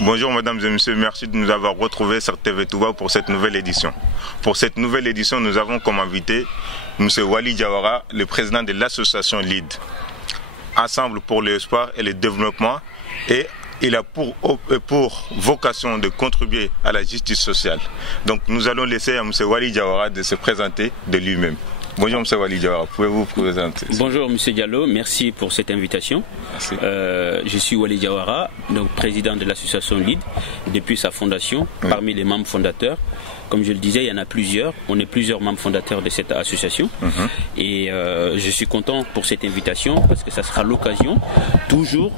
Bonjour mesdames et messieurs, merci de nous avoir retrouvés sur TV Touba pour cette nouvelle édition. Pour cette nouvelle édition, nous avons comme invité M. Wali Diawara, le président de l'association LEAD, Ensemble pour l'espoir et le développement, et il a pour vocation de contribuer à la justice sociale. Donc nous allons laisser à M. Wali Diawara de se présenter de lui-même. Bonjour M. Wali Diawara, pouvez-vous vous présenter? Bonjour M. Diallo, merci pour cette invitation. Je suis Wali Diawara, donc président de l'association LEAD depuis sa fondation, parmi les membres fondateurs. Comme je le disais, il y en a plusieurs. On est plusieurs membres fondateurs de cette association. Et je suis content pour cette invitation parce que ça sera l'occasion, toujours,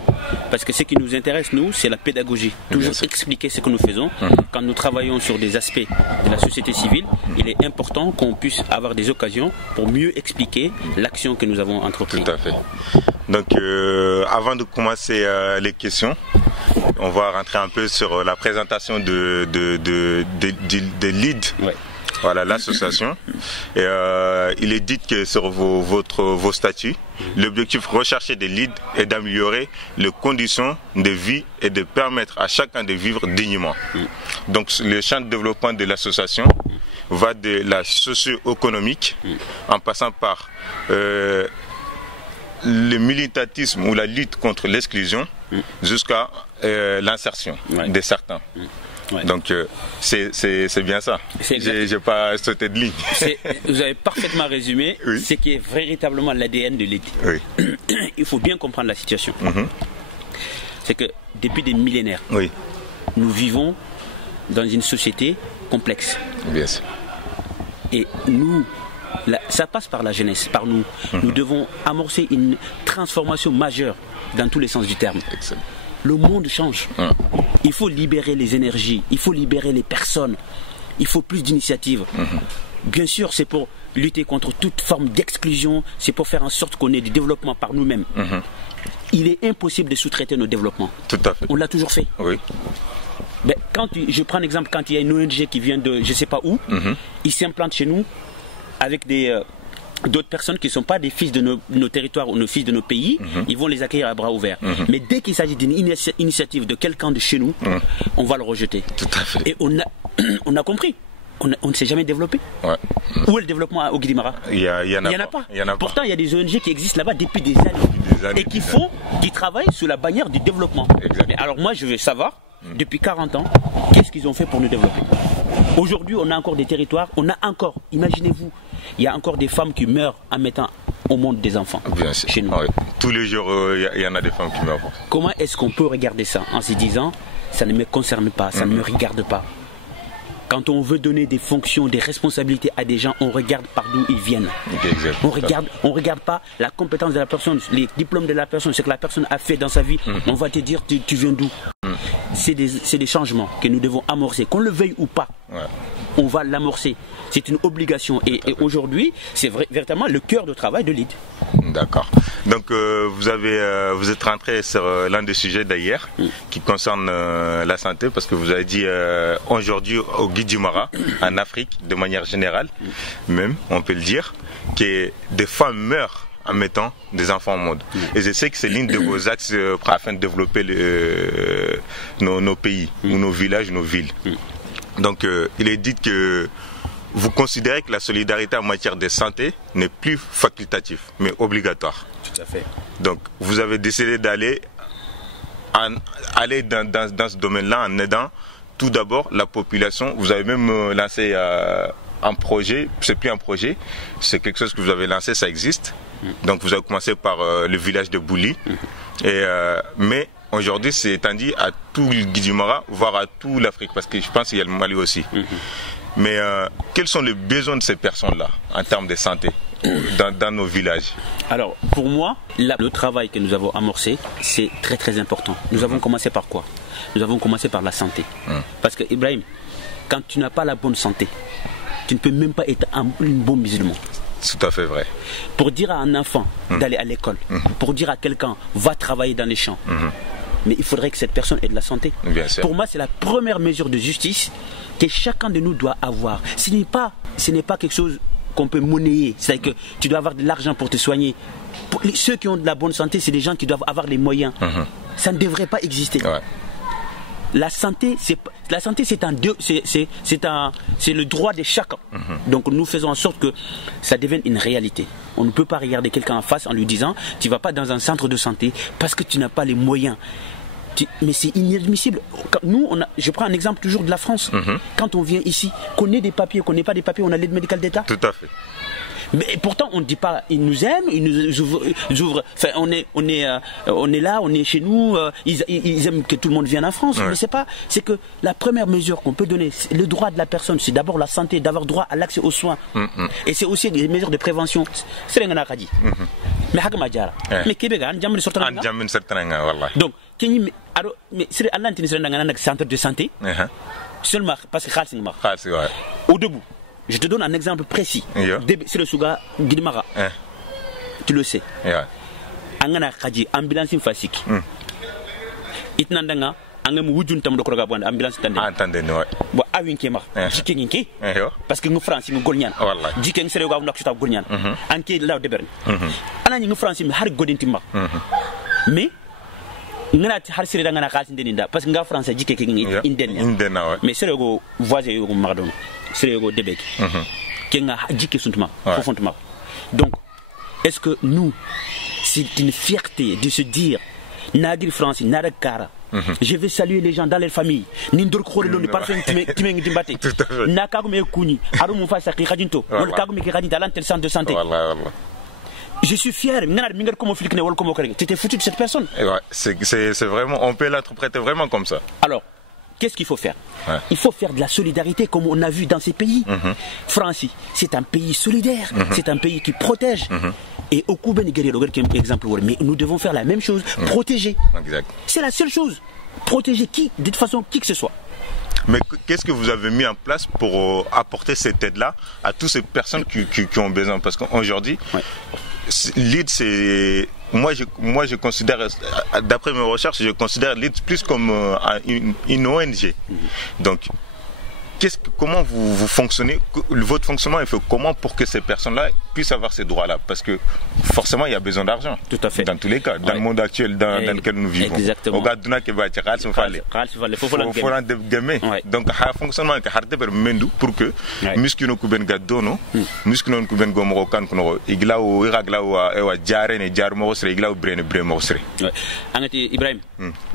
parce que ce qui nous intéresse, nous, c'est la pédagogie. Toujours expliquer ce que nous faisons. Quand nous travaillons sur des aspects de la société civile, il est important qu'on puisse avoir des occasions pour mieux expliquer l'action que nous avons entreprise. Tout à fait. Donc, avant de commencer les questions, on va rentrer un peu sur la présentation de LEAD, voilà, l'association. Et il est dit que sur vos statuts, l'objectif recherché de LEAD est d'améliorer les conditions de vie et de permettre à chacun de vivre dignement. Donc le champ de développement de l'association va de la socio-économique en passant par le militantisme ou la lutte contre l'exclusion jusqu'à l'insertion de certains. Donc c'est bien ça. J'ai pas sauté de ligne. Vous avez parfaitement résumé ce qui est véritablement l'ADN de LEAD. Il faut bien comprendre la situation. C'est que depuis des millénaires, nous vivons dans une société complexe. Bien sûr. Et nous, ça passe par la jeunesse, par nous. Nous devons amorcer une transformation majeure dans tous les sens du terme. Excellent. Le monde change. Il faut libérer les énergies, il faut libérer les personnes, il faut plus d'initiatives. Bien sûr, c'est pour lutter contre toute forme d'exclusion, c'est pour faire en sorte qu'on ait du développement par nous-mêmes. Il est impossible de sous-traiter nos développements. Tout à fait. On l'a toujours fait. Mais je prends un exemple, quand il y a une ONG qui vient de je ne sais pas où, ils s'implantent chez nous avec d'autres personnes qui ne sont pas des fils de nos territoires ou nos fils de nos pays, ils vont les accueillir à bras ouverts. Mais dès qu'il s'agit d'une initiative de quelqu'un de chez nous, on va le rejeter. Tout à fait. Et on a compris. On ne s'est jamais développé. Où est le développement au Guidimara? Il n'y en a pas. Pourtant, il y a des ONG qui existent là-bas depuis des années. Et qui travaillent sous la bannière du développement. Mais alors moi, je veux savoir, depuis 40 ans, qu'est-ce qu'ils ont fait pour nous développer? Aujourd'hui, on a encore des territoires, imaginez-vous, il y a encore des femmes qui meurent en mettant au monde des enfants. Bien sûr. Chez nous. Tous les jours, il y en a des femmes qui meurent. Comment est-ce qu'on peut regarder ça en se disant, ça ne me concerne pas, ça ne me regarde pas? Quand on veut donner des fonctions, des responsabilités à des gens, on regarde par d'où ils viennent. On regarde pas la compétence de la personne, les diplômes de la personne, ce que la personne a fait dans sa vie. On va te dire, tu viens d'où? C'est des changements que nous devons amorcer, qu'on le veuille ou pas. On va l'amorcer. C'est une obligation. Et aujourd'hui, c'est véritablement le cœur de travail de LEAD. D'accord. Donc vous êtes rentré sur l'un des sujets d'hier qui concerne la santé, parce que vous avez dit aujourd'hui au Guidimara, en Afrique, de manière générale, même, on peut le dire, que des femmes meurent en mettant des enfants au monde. Et je sais que c'est l'une de vos axes afin de développer nos pays, ou nos villages, nos villes. Donc il est dit que vous considérez que la solidarité en matière de santé n'est plus facultative, mais obligatoire. Tout à fait. Donc vous avez décidé d'aller dans ce domaine-là en aidant tout d'abord la population. Vous avez même lancé un projet, c'est plus un projet, c'est quelque chose que vous avez lancé, ça existe. Donc vous avez commencé par le village de Bouli. Mais aujourd'hui c'est étendu à tout le Guidimara, voire à toute l'Afrique, parce que je pense qu'il y a le Mali aussi. Mais quels sont les besoins de ces personnes-là en termes de santé dans nos villages? Alors pour moi, le travail que nous avons amorcé, c'est très très important. Nous avons commencé par quoi? Nous avons commencé par la santé. Parce que Ibrahim, quand tu n'as pas la bonne santé, tu ne peux même pas être un bon musulman. Tout à fait vrai. Pour dire à un enfant d'aller à l'école, pour dire à quelqu'un va travailler dans les champs, mais il faudrait que cette personne ait de la santé. Bien sûr. Pour moi, c'est la première mesure de justice que chacun de nous doit avoir. Ce n'est pas quelque chose qu'on peut monnayer. C'est-à-dire que tu dois avoir de l'argent pour te soigner. Ceux qui ont de la bonne santé, c'est des gens qui doivent avoir les moyens. Ça ne devrait pas exister. Ouais. La santé, c'est le droit de chacun. Donc nous faisons en sorte que ça devienne une réalité. On ne peut pas regarder quelqu'un en face en lui disant tu ne vas pas dans un centre de santé parce que tu n'as pas les moyens. Mais c'est inadmissible. Nous, je prends un exemple toujours de la France. Quand on vient ici, qu'on ait des papiers, qu'on n'ait pas des papiers, on a l'aide médicale d'État. Tout à fait. Mais pourtant, on ne dit pas, ils nous aiment, ils nous ouvrent. Enfin, on est là, on est chez nous. Ils aiment que tout le monde vienne en France. Mais c'est que la première mesure qu'on peut donner, le droit de la personne, c'est d'abord la santé, d'avoir droit à l'accès aux soins. Et c'est aussi des mesures de prévention. C'est ce qu'on a dit. Mais mais Québec, donc, mais c'est Allah qui nous a un centre de santé. Seulement parce que au debout. Je te donne un exemple précis. C'est le Souga Guidmara. Tu le sais. Angana Kaji, ambulance fasik. Itnandanga, Angam Wujun Tam de Krogabon, ambulance tandem. Entendez, ouais. Bon, Awin Kemar, Jikinki. Parce que nous France, nous Golnian. Jikin Serega Nakshita Golnian. Anki Law de Bern. Anan, nous France, Har Godintima. Mais. Ngana har sire da ngana khalsin deninda parce que nga français jike ke ngi indena mais sere go voisin yo mardon sere go debek ke nga jike suntuma fofontuma donc est-ce que nous c'est une fierté de se dire nagir français nada kara je vais saluer les gens dans leur famille nindur khore don parfum timengi dimbate nakago me kuni aru mu fa sakhi khadinto wal kago me ki khadinta l'antel centre de santé je suis fier. Tu t'es foutu de cette personne. C'est vraiment, on peut l'interpréter vraiment comme ça. Alors, qu'est-ce qu'il faut faire? Il faut faire de la solidarité comme on a vu dans ces pays. France, c'est un pays solidaire, c'est un pays qui protège. Et au Cuba, exemple, mais nous devons faire la même chose, protéger. C'est la seule chose. Protéger qui, de toute façon, qui que ce soit. Mais qu'est-ce que vous avez mis en place pour apporter cette aide-là à toutes ces personnes qui ont besoin? Parce qu'aujourd'hui, l'ID, c'est... Moi, je considère, d'après mes recherches, je considère l'ID plus comme une ONG. Donc, comment vous fonctionnez? Votre fonctionnement est fait comment pour que ces personnes-là puissent avoir ces droits-là? Parce que forcément, il y a besoin d'argent. Tout à fait. Dans tous les cas, dans le monde actuel dans lequel nous vivons. Exactement. Donc, fonctionnement pour que muskino kuben gadono, muskino kuben gomoro kan kuno, iglao iraglao ewa jare ne jar mosre iglao brene mosre. Angati Ibrahim,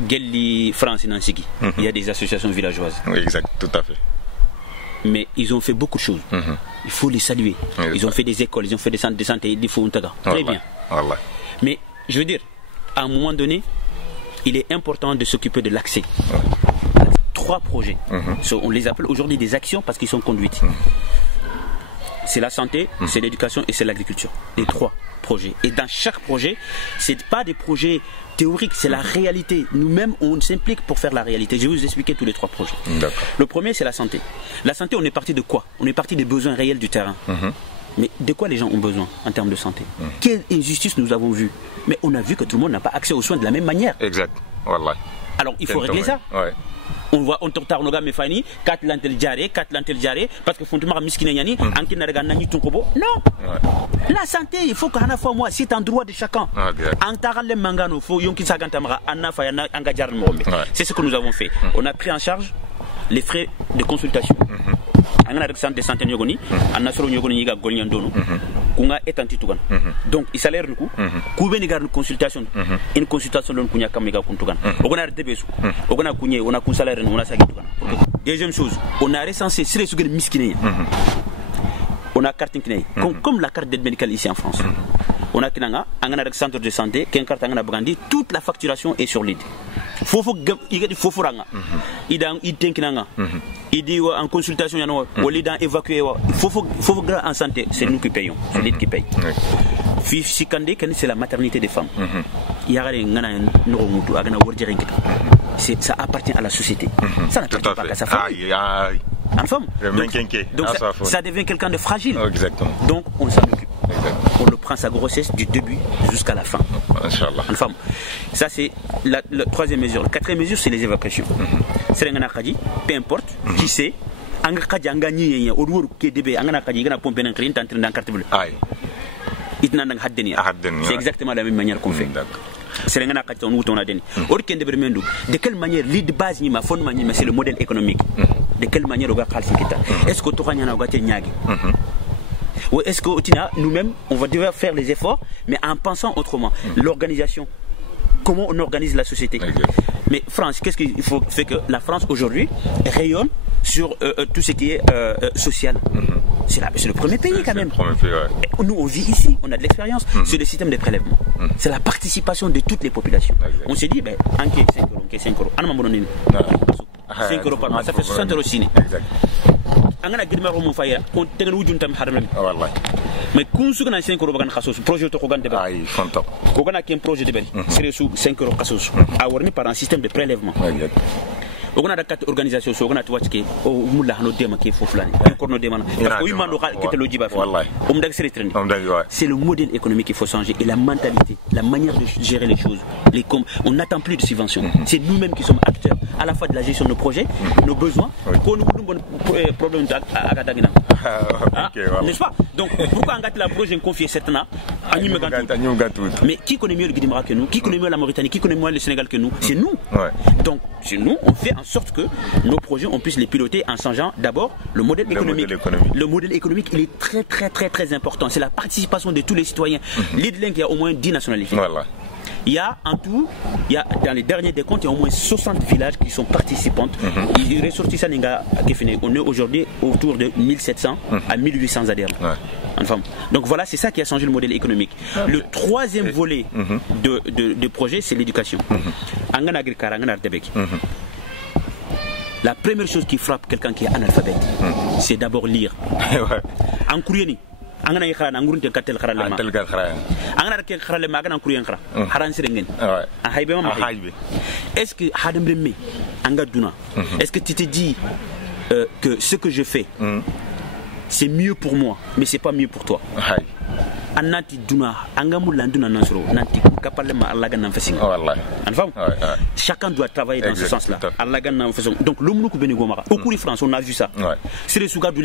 Gelli France Nansiki, il y a des associations villageoises. Oui, exact, tout à fait. Mais ils ont fait beaucoup de choses. Il faut les saluer. Ils ont fait des écoles, ils ont fait des centres de santé, il faut très bien. Mais je veux dire, à un moment donné, il est important de s'occuper de l'accès. 3 projets. On les appelle aujourd'hui des actions parce qu'ils sont conduites. C'est la santé, c'est l'éducation et c'est l'agriculture. Les 3 projets. Et dans chaque projet, c'est pas des projets théoriques, c'est la réalité. Nous-mêmes, on s'implique pour faire la réalité. Je vais vous expliquer tous les 3 projets. Le premier, c'est la santé. La santé, on est parti de quoi? On est parti des besoins réels du terrain. Mais de quoi les gens ont besoin en termes de santé? Quelle injustice nous avons vu? Mais on a vu que tout le monde n'a pas accès aux soins de la même manière. Exact. Voilà. Alors, il faut régler ça. On toctar noga me fani 4 lantel jaré parce que fontement miskine yani anki na regana ni tunkobo non. La santé, il faut qu'à la fois moi c'est un droit de chacun. En tarale mangano faut yonki sagantamara anna fa yana angajar mombe. C'est ce que nous avons fait. On a pris en charge les frais de consultation. Angana rek santé santé nyogoni anna soro nyogoni yiga golnyan donu kunga etanti tugan. Donc il salaire nuku kubeni gar consultation une consultation don kunya kamiga kuntugan ogona debesu ogona kunye on a kun salaire on a sagi tugan. Deuxième chose, on a recensé sur les sujets miskine. On a carte kinay comme la carte d'aide médicale ici en France. On a kinanga angana rek centre de santé ken carte angana brandi toute la facturation est sur l'ID. Fofo ranga idan itenkinanga idi en consultation yano wali dans évacuer fofo grand en santé c'est nous qui payons, c'est l'État qui paye. Fif sikande ken c'est la maternité des femmes. Yagare ngana no mutu agana wordi renkita. C'est ça appartient à la société. Ça n'appartient pas à sa famille. En femme. Donc ça devient quelqu'un de fragile. Exactement. Donc on s'en occupe. on le prend sa grossesse du début jusqu'à la fin. Inch'Allah. Enfin, ça c'est la troisième mesure. La quatrième mesure, c'est les évacuations. C'est peu importe qui c'est. C'est exactement la même manière qu'on fait. De quelle manière l'idée de base c'est le modèle économique. De quelle manière est-ce que ou est-ce que nous-mêmes on va devoir faire les efforts mais en pensant autrement. L'organisation, comment on organise la société. Mais France, qu'est-ce qu'il faut faire que la France aujourd'hui rayonne sur tout ce qui est social. C'est le premier pays quand même. Nous on vit ici, on a de l'expérience sur le système de prélèvement. C'est la participation de toutes les populations. On s'est dit, ben, 5 euros. 5 euros par mois, ça fait 60 euros ciné. Mais quand on a 5 euros, on a un projet de projet de 5 euros par un système de prélèvement. On a 4 organisations, on a tout ce qui est c'est le modèle économique qu'il faut changer et la mentalité, la manière de gérer les choses. On n'attend plus de subventions. C'est nous-mêmes qui sommes acteurs à la fois de la gestion de nos projets, nos besoins. N'est-ce pas? Donc pourquoi on a le projet confié certainement à mais qui connaît mieux le Guinée que nous? Qui connaît mieux la Mauritanie? Qui connaît mieux le Sénégal que nous? C'est nous. Donc c'est nous, on fait en sorte que nos projets, on puisse les piloter en changeant d'abord le modèle économique. Le modèle économique, il est très très très très important. C'est la participation de tous les citoyens. L'IDLING, il y a au moins 10 nationalités. Il y a en tout, dans les derniers décomptes, il y a au moins 60 villages qui sont participantes. On est aujourd'hui autour de 1700 à 1800 adhérents. Enfin, donc voilà, c'est ça qui a changé le modèle économique. Le troisième volet de projet, c'est l'éducation. La première chose qui frappe quelqu'un qui est analphabète, c'est d'abord lire. En Kourieni, est-ce que tu te dis que ce que je fais c'est mieux pour moi mais c'est pas mieux pour toi? Chacun doit travailler dans ce sens-là. Donc, au cours de France, on a vu ça. Si les sougas du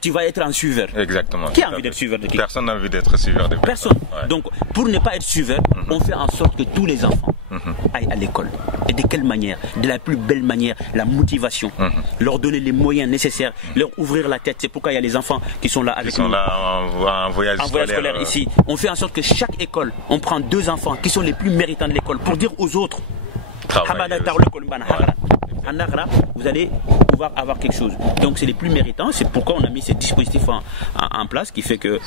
tu vas être un suiveur. Exactement. Qui a envie d'être suiveur de qui? Personne n'a envie d'être suiveur de personne. Donc, pour ne pas être suiveur, on fait en sorte que tous les enfants aillent à l'école. Et de quelle manière? De la plus belle manière, la motivation. Leur donner les moyens nécessaires, leur ouvrir la tête. C'est pourquoi il y a les enfants qui sont là avec nous. En voyage scolaire ici. On fait en sorte que chaque école, on prend 2 enfants qui sont les plus méritants de l'école pour dire aux autres, vous allez pouvoir avoir quelque chose. Donc c'est les plus méritants. C'est pourquoi on a mis ce dispositif en place qui fait que...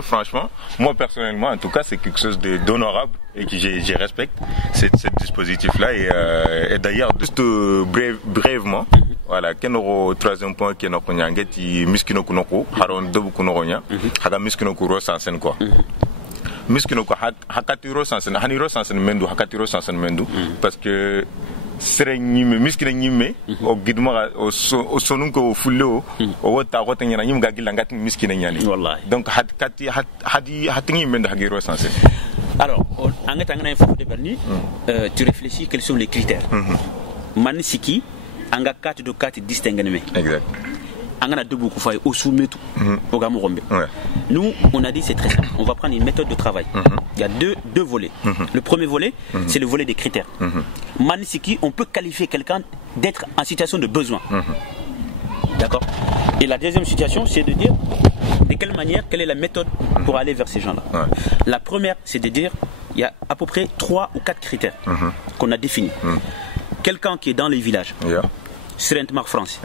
Franchement, moi personnellement, en tout cas, c'est quelque chose d'honorable et que je respecte ce dispositif-là. Et d'ailleurs, juste brièvement, voilà, kenoro troisième point qui est notre ngeti miskino kunoko haron debu kunonya haga miskino kuro sansen quoi miskino ko hakatiro sansen haniro sansen mendu hakatiro sansen mendu parce que sere nyime miskina nyime o gidma o sonun ko fullo o wota ko tanyana nyim gagila ngati miskina nyani donc hadi hatingi mendu hagiro sansen. Alors en étant un info de Berni, tu réfléchis quels sont les critères. Manisiki anga 4 de 4 distingués. Exact. Anga na debu kufay au soumetu au gamorombe. Nous on a dit c'est très simple. On va prendre une méthode de travail. Il y a deux volets. Le premier volet, c'est le volet des critères. Manisiki, on peut qualifier quelqu'un d'être en situation de besoin. D'accord. Et la deuxième situation, c'est de dire de quelle manière, quelle est la méthode pour aller vers ces gens-là. La première, c'est de dire il y a à peu près 3 ou 4 critères qu'on a définis. Quelqu'un qui est dans les villages, Serentmar France,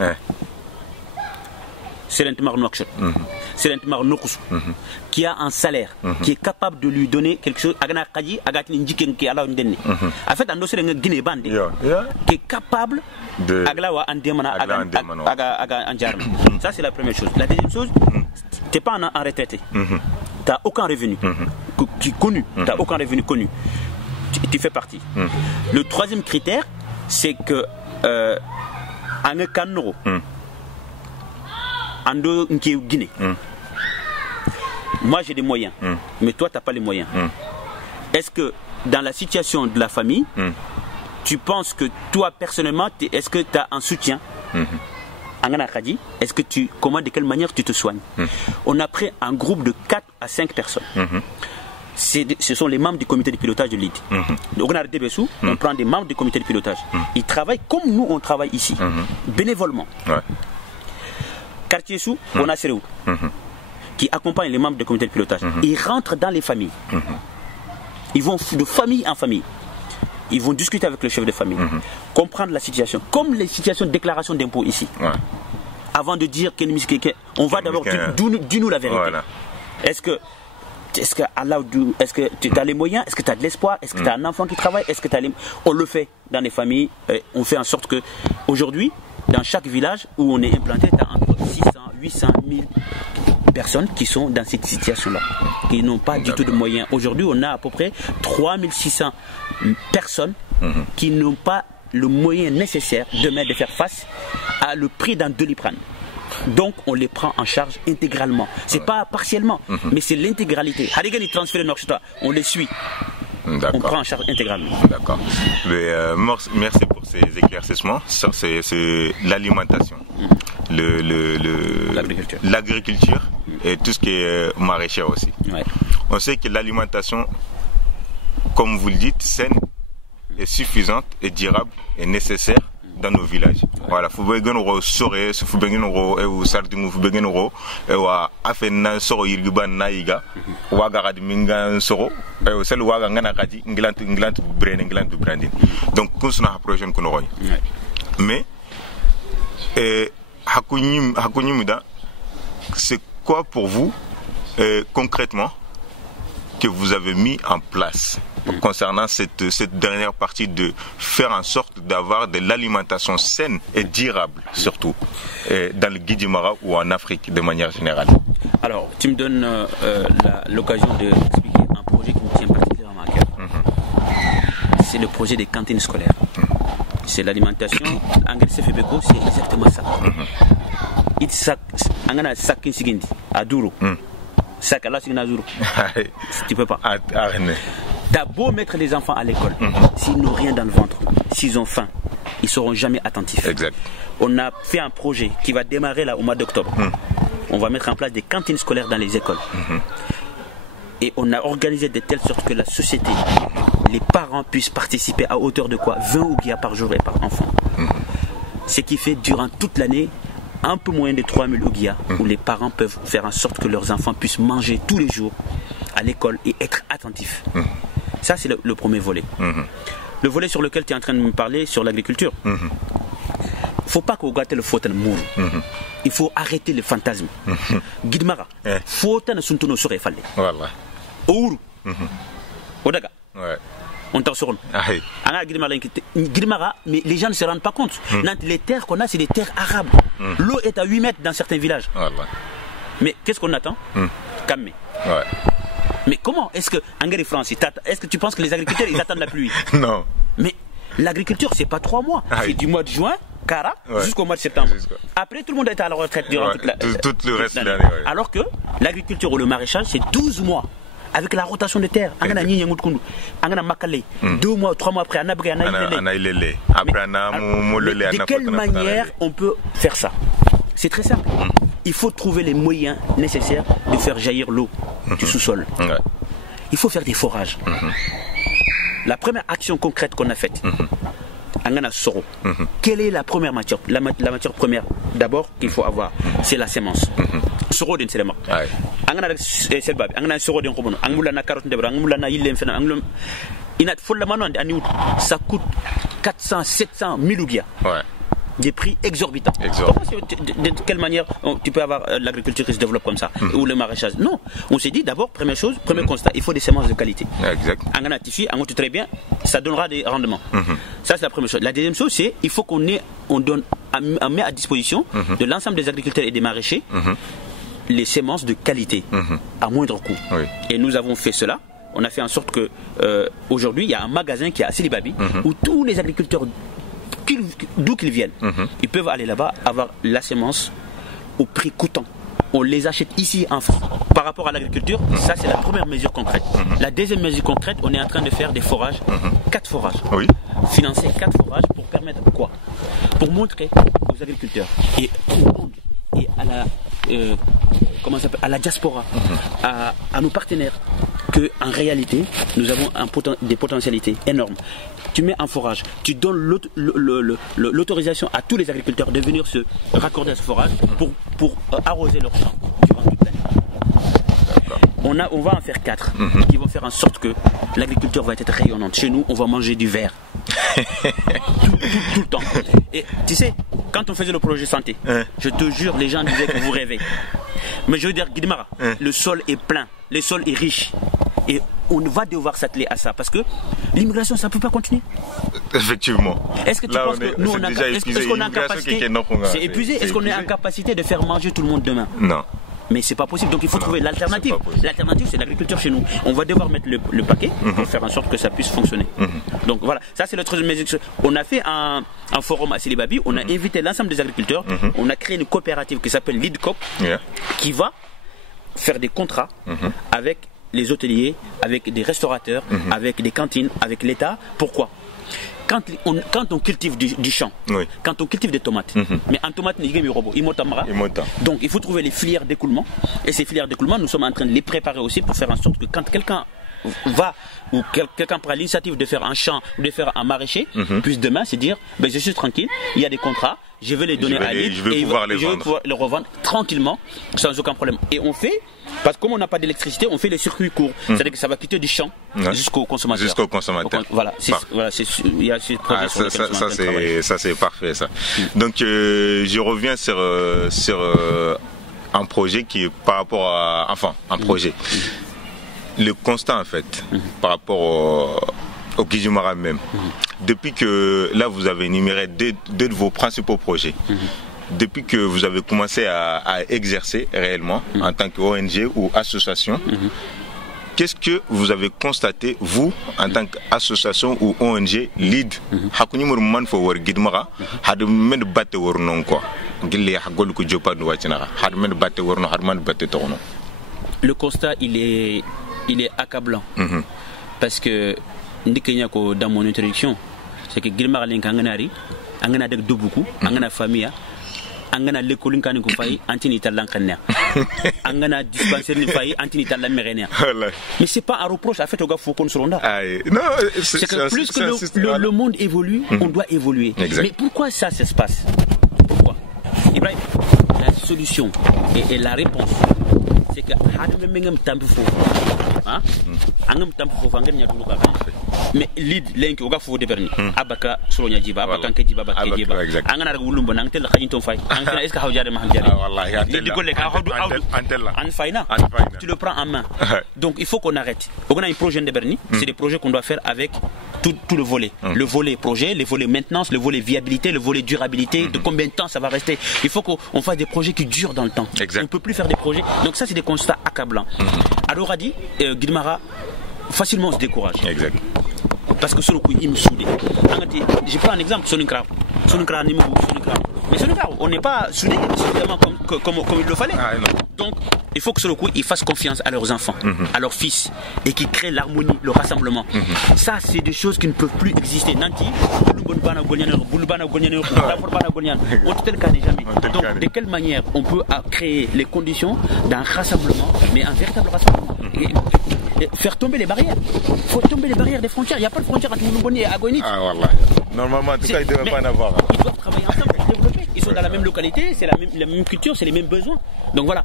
Serentmar Nouakchott, Serentmar Noukous, qui a un salaire, qui est capable de lui donner quelque chose, en fait, un Guinée bandé, qui est capable de. Ça, c'est la première chose. La deuxième chose, tu n'es pas en retraité, tu n'as aucun revenu connu, tu aucun revenu connu, tu fais partie. Le troisième critère, c'est que en Canoro, en Guinée, moi j'ai des moyens, mais toi tu n'as pas les moyens. Est-ce que dans la situation de la famille, tu penses que toi personnellement, est-ce que tu as un soutien? Est-ce que comment, de quelle manière tu te soignes? On a pris un groupe de 4 à 5 personnes. Ce sont les membres du comité de pilotage de l'ID. Donc on a des on prend des membres du comité de pilotage. Ils travaillent comme nous on travaille ici, bénévolement. Quartier sous, on a Sereou, qui accompagne les membres du comité de pilotage. Ils rentrent dans les familles. Ils vont de famille en famille. Ils vont discuter avec le chef de famille, comprendre la situation, comme les situations de déclaration d'impôt ici. Avant de dire qu'on va d'abord dis-nous la vérité. Voilà. Est-ce que tu as les moyens? Est-ce que tu as de l'espoir? Est-ce que tu as un enfant qui travaille? Est-ce que on le fait dans les familles. On fait en sorte que aujourd'hui, dans chaque village où on est implanté, tu as entre 600, 800 000 personnes qui sont dans cette situation-là, qui n'ont pas du tout de moyens. Aujourd'hui, on a à peu près 3600 personnes qui n'ont pas le moyen nécessaire demain de faire face à le prix d'un Doliprane. Donc on les prend en charge intégralement. C'est pas partiellement, mais c'est l'intégralité. On les suit. On prend en charge intégralement. D'accord. Merci pour ces éclaircissements. C'est l'alimentation, l'agriculture et tout ce qui est maraîcher aussi. On sait que l'alimentation, comme vous le dites, saine, est suffisante et durable et nécessaire dans nos villages. Voilà, faut bien nous sorer, faut bien nous sardingu, faut bien nous afena soro yirgiban naiga, waga radi minga soro, sel waga ngana kadi nglant branding. Donc consona projet qu'on roy. Mais hakunyimida, c'est quoi pour vous concrètement que vous avez mis en place concernant cette dernière partie de faire en sorte d'avoir de l'alimentation saine et durable, surtout dans le Guy-du-Mara ou en Afrique de manière générale? Alors, tu me donnes l'occasion d'expliquer un projet qui me tient particulièrement à cœur. C'est le projet des cantines scolaires. C'est l'alimentation. Angel Sefebeko, c'est exactement ça. Angana sakin sigindi, aduro. Sakala signazuro. Tu peux pas. T'as beau mettre les enfants à l'école, s'ils n'ont rien dans le ventre, s'ils ont faim, ils ne seront jamais attentifs. Exact. On a fait un projet qui va démarrer là au mois d'octobre. On va mettre en place des cantines scolaires dans les écoles. Et on a organisé de telle sorte que la société, les parents puissent participer à hauteur de quoi 20 ouguiya par jour et par enfant. Ce qui fait durant toute l'année un peu moins de 3000 ouguiya où les parents peuvent faire en sorte que leurs enfants puissent manger tous les jours à l'école et être attentifs. Ça, c'est le premier volet. Le volet sur lequel tu es en train de me parler, sur l'agriculture. Il ne faut pas qu'on gâte le faute mour. Il faut arrêter le fantasme. Guidmara, faute ne sont nos souris fallés. Voilà. Ouru. Odaga. On t'en sort. Guidmara, mais les gens ne se rendent pas compte. Les terres qu'on a, c'est des terres arabes. L'eau est à 8 mètres dans certains villages. Mais qu'est-ce qu'on attend? Camé. Mais comment est-ce que Angers France, est-ce que tu penses que les agriculteurs ils attendent la pluie? Non. Mais l'agriculture c'est pas 3 mois, c'est du mois de juin, jusqu'au mois de septembre. Après tout le monde est à la retraite durant tout le reste de l'année. Alors que l'agriculture ou le maraîchage c'est 12 mois. Avec la rotation de terre, de 2 mois, 3 mois après, de quelle manière on peut faire ça? C'est très simple. Il faut trouver les moyens nécessaires de faire jaillir l'eau du sous-sol. Il faut faire des forages. La première action concrète qu'on a faite, Angana Soro, quelle est la première matière? La matière première, d'abord, qu'il faut avoir, c'est la sémence. Soro d'une sémence. Angana Selbab, Angana Soro d'une Kobono, Angulana carotte de bras, Angulana Ilem Fena, Angulum. Ça coûte 400, 700, 1000 ouguiya. Des prix exorbitants. De quelle manière tu peux avoir l'agriculture qui se développe comme ça ou le maraîchage? Non. On s'est dit d'abord, première chose, premier constat, il faut des semences de qualité. Exact. En Atifi, en très bien, ça donnera des rendements. Ça c'est la première chose. La deuxième chose, c'est il faut on met à disposition de l'ensemble des agriculteurs et des maraîchers les semences de qualité à moindre coût. Et nous avons fait cela. On a fait en sorte que aujourd'hui il y a un magasin qui est à Silibabi où tous les agriculteurs d'où qu'ils viennent, ils peuvent aller là-bas avoir la sémence au prix coûtant. on les achète ici en France. Par rapport à l'agriculture, ça c'est la première mesure concrète. La deuxième mesure concrète, on est en train de faire des forages, 4 forages. Oui. Financer 4 forages pour permettre quoi? Pour montrer aux agriculteurs et au monde et à la, à la diaspora, à nos partenaires, qu'en réalité, nous avons des potentialités énormes. Tu mets un forage, tu donnes l'autorisation à tous les agriculteurs de venir se raccorder à ce forage pour arroser leurs champs durant toute l'année. On va en faire 4 qui vont faire en sorte que l'agriculture va être rayonnante. Chez nous, on va manger du verre. tout le temps. Et tu sais, quand on faisait le projet santé, je te jure, les gens disaient que vous rêvez. Mais je veux dire, Guidimara, le sol est plein, le sol est riche. Et on va devoir s'atteler à ça parce que l'immigration, ça ne peut pas continuer. Effectivement. Est-ce que tu penses que nous, est-ce qu'on est en capacité, c'est épuisé, est-ce qu'on est en capacité de faire manger tout le monde demain? Non. Mais c'est pas possible, donc il faut trouver l'alternative. L'alternative, c'est l'agriculture chez nous. On va devoir mettre le paquet pour faire en sorte que ça puisse fonctionner. Donc voilà, ça c'est notre mesure. On a fait un forum à Silibabi, on a invité l'ensemble des agriculteurs, on a créé une coopérative qui s'appelle LeadCoop, qui va faire des contrats avec les hôteliers, avec des restaurateurs, avec des cantines, avec l'État. Pourquoi? Quand on cultive du champ, quand on cultive des tomates, mais en tomate, donc il faut trouver les filières d'écoulement. Et ces filières d'écoulement, nous sommes en train de les préparer aussi pour faire en sorte que quand quelqu'un va ou quelqu'un prend l'initiative de faire un champ ou de faire un maraîcher, puisse demain se dire je suis tranquille, il y a des contrats, je vais les donner à l'île et je vais pouvoir les revendre tranquillement sans aucun problème. Et on fait, parce que comme on n'a pas d'électricité, on fait les circuits courts, c'est-à-dire que ça va quitter du champ jusqu'au consommateur. Jusqu'au consommateur. Voilà, il y a ce projet ça c'est parfait ça. Donc je reviens sur un projet qui est par rapport à un projet. Le constat en fait par rapport au Guidimara même, depuis que là vous avez énuméré deux de vos principaux projets, depuis que vous avez commencé à exercer réellement en tant qu'ONG ou association, qu'est-ce que vous avez constaté vous en tant qu'association ou ONG lead le constat il est accablant parce que dans mon introduction c'est que Guidimara Lenkanganari angana de Dubuku angana famille angana l'école nkani ko fay antini talan kanner angana dispensaire ni fay antini talan merenia. Mais c'est pas un reproche à fait au gars faut qu'on se ronda. Non, c'est que plus que le monde évolue, on doit évoluer. Mais pourquoi ça se passe? Pourquoi? Ibrahim, la solution et la réponse c'est que mais lead lenki oga fo deberni abaka soronya jiba abaka ke jiba abaka jiba angana wulumba nang tel khajin ton fay angana est ce que hawjare ma hawjare wallahi lead golle ka hawdu an fayna tu le prends en main. Donc il faut qu'on arrête. On a un projet de Berni, c'est des projets qu'on doit faire avec tout le volet, le volet projet, le volet maintenance, le volet viabilité, le volet durabilité, de combien de temps ça va rester. Il faut qu'on fasse des projets qui durent dans le temps. On ne peut plus faire des projets. Donc ça c'est des constats accablants. Alors a dit Guidimara facilement on se décourage. Exact. Parce que sur le coup il me soudait. Je prends un exemple, Soninkra. Mais Soninkra, on n'est pas soudés suffisamment comme il le fallait. Donc il faut que sur le coup ils fassent confiance à leurs enfants, à leurs fils, et qu'ils créent l'harmonie, le rassemblement. Ça c'est des choses qui ne peuvent plus exister. Nanti, donc de quelle manière on peut créer les conditions d'un rassemblement, mais un véritable rassemblement, et faire tomber les barrières. Il faut tomber les barrières des frontières. Il n'y a pas de frontière entre Moulouboni et Agonite. Normalement, en tout cas, ils ne devraient pas en avoir. Ils doivent travailler ensemble pour se développer. Ils sont dans la même localité, c'est la même culture, c'est les mêmes besoins. Donc voilà.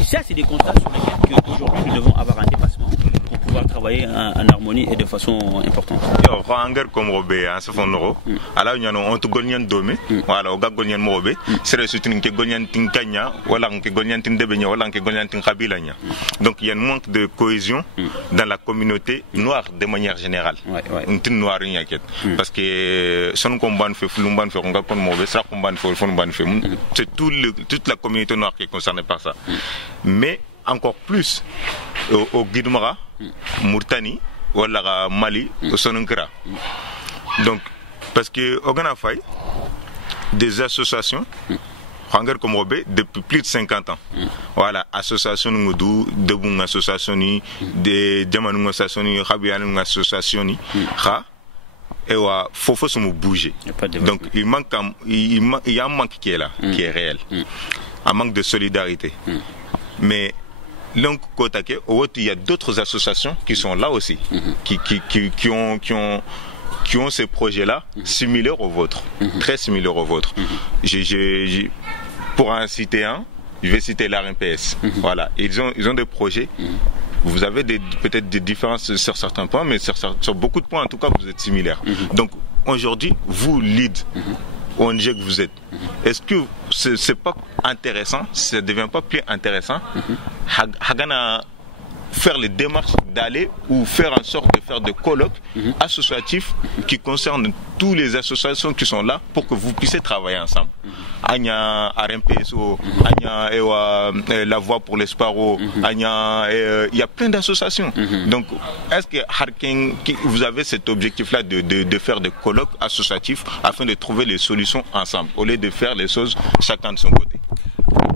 Et ça, c'est des constats sur lesquels aujourd'hui nous devons avoir un dépassement pour pouvoir travailler en harmonie et de façon importante. Comme Robé, en ce fond, alors nous avons Golian Domé, voilà, au Golian Morobé, c'est le soutien que Golian Tinkanya, voilà, que Golian Tindebenya, voilà, que Golian Tinkabilanya. Donc il y a un manque de cohésion dans la communauté noire de manière générale. Une noire, parce que son combat fait Fulumban fait Ronga comme mauvais, ça combat fait Fulumban fait. C'est toute la communauté noire qui est concernée par ça. Mais encore plus au Guidimara, Mauritanie, voilà Mali, au Sonunkra. Donc, parce que au Ghana, des associations Hangar Komrobe depuis plus de 50 ans. Voilà, association Ngoudou, Debout association de Diamanu association, Rabianu association, et faut se bouger. Donc il y a un manque qui est là, qui est réel. Un manque de solidarité. Mais donc, il y a d'autres associations qui sont là aussi, qui ont ces projets-là similaires aux vôtres, très similaires aux vôtres. Pour en citer un, je vais citer l'ARMPS. Voilà, ils ont des projets. Vous avez peut-être des différences sur certains points, mais sur beaucoup de points, en tout cas, vous êtes similaires. Donc, aujourd'hui, vous, lead, ONG que vous êtes, est-ce que c'est pas intéressant, ça ne devient pas plus intéressant, faire les démarches d'aller ou faire en sorte de faire des colloques associatifs qui concernent toutes les associations qui sont là pour que vous puissiez travailler ensemble. Anya RMPSO, Anya La Voix pour l'Espoir, il y a plein d'associations. Donc, est-ce que vous avez cet objectif-là de faire des colloques associatifs afin de trouver les solutions ensemble, au lieu de faire les choses chacun de son côté?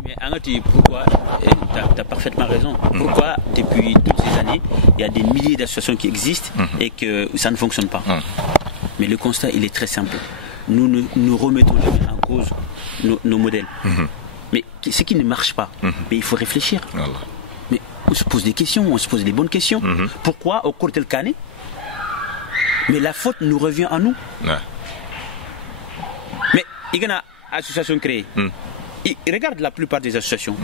Mais Angati, pourquoi, tu as parfaitement raison, pourquoi depuis toutes ces années, il y a des milliers d'associations qui existent et que ça ne fonctionne pas. Mais le constat, il est très simple. Nous ne remettons jamais en cause nos modèles. Mais ce qui ne marche pas, mais il faut réfléchir. Mais on se pose des questions, on se pose des bonnes questions. Pourquoi au cours tel canet? Mais la faute nous revient à nous. Mais il y a une association créée. Regarde la plupart des associations.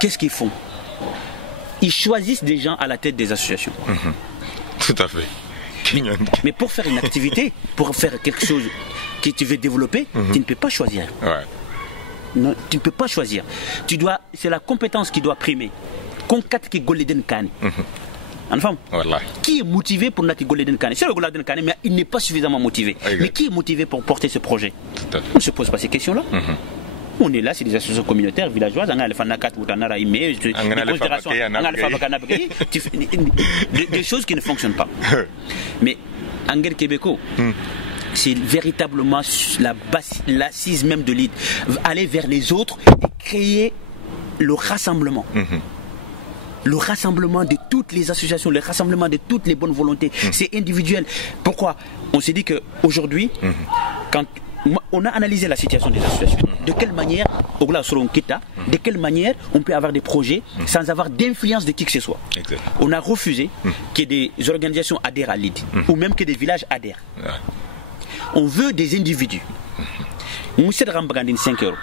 Qu'est-ce qu'ils font? Ils choisissent des gens à la tête des associations. Tout à fait. Mais pour faire une activité, pour faire quelque chose que tu veux développer, tu ne peux pas choisir. Non, tu ne peux pas choisir. C'est la compétence qui doit primer. Enfin, qui est motivé pour Nati Golden Kane? C'est le Golden Kane, mais il n'est pas suffisamment motivé. Mais qui est motivé pour porter ce projet? On ne se pose pas ces questions-là. On est là, c'est des associations communautaires, villageoises, des choses qui ne fonctionnent pas. Mais Anger Québécois, c'est véritablement l'assise même de l'île. Aller vers les autres et créer le rassemblement. Le rassemblement de toutes les associations, le rassemblement de toutes les bonnes volontés. C'est individuel. Pourquoi? On s'est dit qu'aujourd'hui, quand on a analysé la situation des associations, de quelle manière, de quelle manière on peut avoir des projets sans avoir d'influence de qui que ce soit. On a refusé que des organisations adhèrent à l'ID, ou même que des villages adhèrent. On veut des individus. On sait de Rambagandine 5 euros.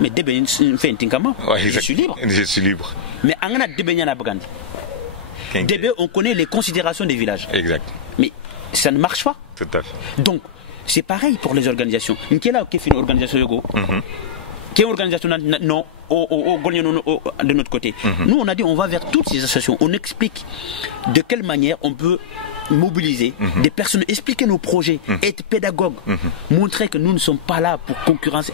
Mais je suis libre. Je suis libre. Mais on connaît les considérations des villages. Exact. Mais ça ne marche pas. Tout à fait. Donc, c'est pareil pour les organisations. Quelle est une organisation Quelle organisation non de notre côté. Nous, on a dit on va vers toutes ces associations. On explique de quelle manière on peut mobiliser des personnes, expliquer nos projets, être pédagogue, montrer que nous ne sommes pas là pour concurrencer.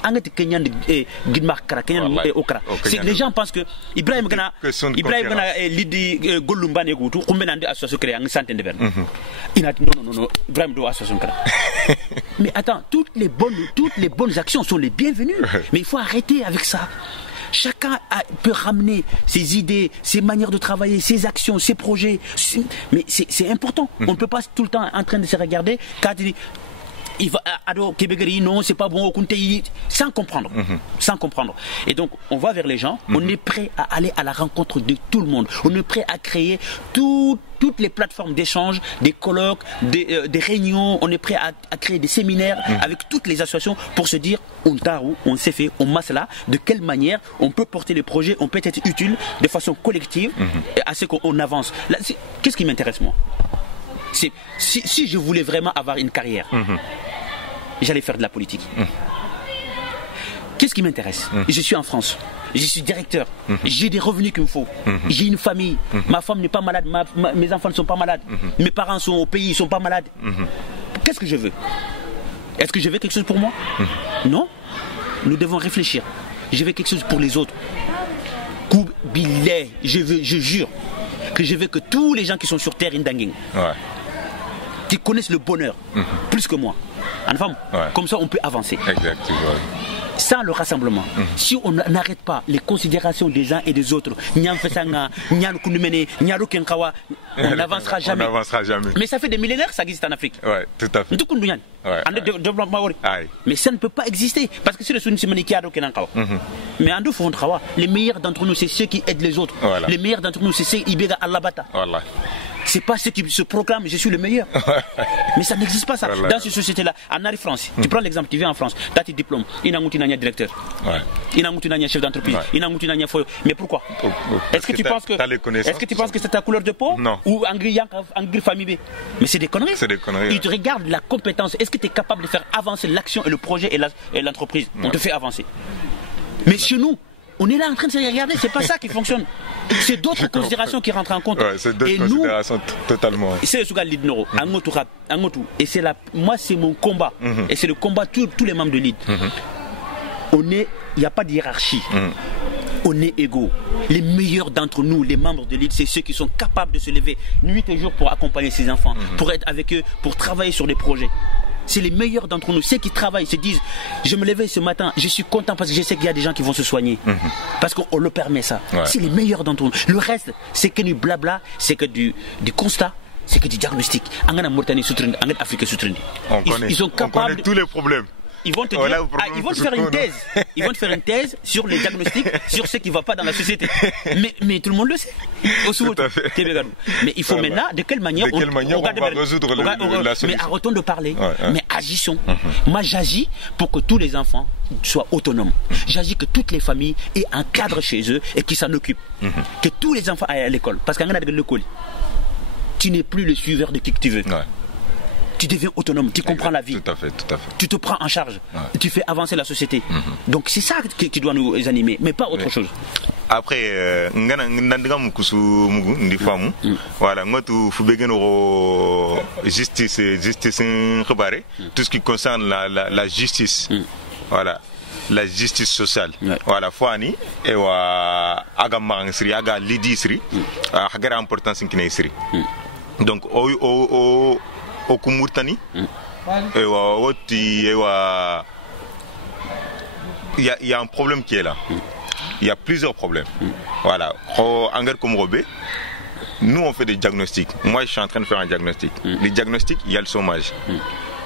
Les gens pensent que Ibrahim Gana l'idi Golumba Negutu, Kumbenande association créée en centaine de personnes. Il a dit non, Ibrahim doit association créée. Mais attends, toutes les bonnes actions sont les bienvenues. Mais il faut arrêter avec ça. Chacun peut ramener ses idées, ses manières de travailler, ses actions, ses projets. Mais c'est important. On ne peut pas tout le temps en train de se regarder quand il va à Québécois, non, c'est pas bon, sans comprendre. Sans comprendre. Et donc, on va vers les gens, on est prêt à aller à la rencontre de tout le monde. On est prêt à créer toutes les plateformes d'échange, des colloques, des réunions. On est prêt à créer des séminaires avec toutes les associations pour se dire, on s'est fait, on masse là, de quelle manière on peut porter les projets, on peut être utile de façon collective à ce qu'on avance. Qu'est-ce qui m'intéresse, moi? Si je voulais vraiment avoir une carrière, j'allais faire de la politique. Qu'est-ce qui m'intéresse? Je suis en France, je suis directeur, j'ai des revenus qu'il me faut, j'ai une famille, ma femme n'est pas malade, mes enfants ne sont pas malades, mes parents sont au pays, ils ne sont pas malades. Qu'est-ce que je veux? Est-ce que je veux quelque chose pour moi? Non. Nous devons réfléchir. Je veux quelque chose pour les autres. Je jure que je veux que tous les gens qui sont sur terre, qui connaissent le bonheur plus que moi, Comme ça, on peut avancer. Exactement. Sans le rassemblement, si on n'arrête pas les considérations des uns et des autres, on n'avancera jamais. Mais ça fait des millénaires, ça existe en Afrique. Ouais, tout à fait. Mais ça ne peut pas exister. Parce que c'est le mais les meilleurs d'entre nous, c'est ceux qui aident les autres. Voilà. Les meilleurs d'entre nous, c'est ceux qui bégent à la bata. Voilà. C'est pas ceux qui se proclament je suis le meilleur. Mais ça n'existe pas ça. Voilà. Dans cette société-là, en France, tu prends l'exemple, tu viens en France, tu as tes diplômes, il y a un directeur, il y a un chef d'entreprise, il y a un foyer. Mais pourquoi? Est-ce que tu penses que c'est ta couleur de peau? Non. Ou en gris famille? Mais c'est des conneries. C'est des conneries. Ils te regardent la compétence. Est-ce que tu es capable de faire avancer l'action et le projet et l'entreprise? On te fait avancer. Mais chez nous, on est là en train de se regarder, c'est pas ça qui fonctionne. C'est d'autres considérations qui rentrent en compte. Ouais, c'est d'autres considérations totalement. C'est ce lead Noro, et c'est moi c'est mon combat. Et c'est le combat de tous les membres de lead. Il n'y a pas de hiérarchie. On est égaux. Les meilleurs d'entre nous, les membres de lead, c'est ceux qui sont capables de se lever nuit et jour pour accompagner ces enfants, pour être avec eux, pour travailler sur des projets. C'est les meilleurs d'entre nous, ceux qui travaillent, se disent je me levais ce matin, je suis content parce que je sais qu'il y a des gens qui vont se soigner. Parce qu'on le permet ça. Ouais. C'est les meilleurs d'entre nous. Le reste, c'est que du blabla, c'est que du constat, c'est que du diagnostic. En Mauritanie, en Afrique, ils sont capables. On connaît tous les problèmes. Ils vont te dire, ils vont te faire une thèse. Ils vont te faire une thèse sur les diagnostics, sur ce qui ne va pas dans la société. Mais tout le monde le sait. Mais il faut maintenant, de quelle manière on va résoudre la solution. Mais arrêtons de parler, mais agissons. Moi, j'agis pour que tous les enfants soient autonomes. J'agis que toutes les familles aient un cadre chez eux et qu'ils s'en occupent. Que tous les enfants aillent à l'école. Parce qu'en l'école, tu n'es plus le suiveur de qui que tu veux. Tu deviens autonome, tu comprends la vie. Tout à fait. Tu te prends en charge, tu fais avancer la société. Donc c'est ça qui doit nous animer, mais pas autre chose. Après, voilà, moi tout justice tout ce qui concerne la justice. Voilà. La justice sociale. Voilà, Fouani et aga mangsri aga lidisri aga importance qui donc au Kumurtani, il y a un problème qui est là. Il y a plusieurs problèmes. Voilà. Nous, on fait des diagnostics. Moi, je suis en train de faire un diagnostic. Les diagnostics, il y a le chômage,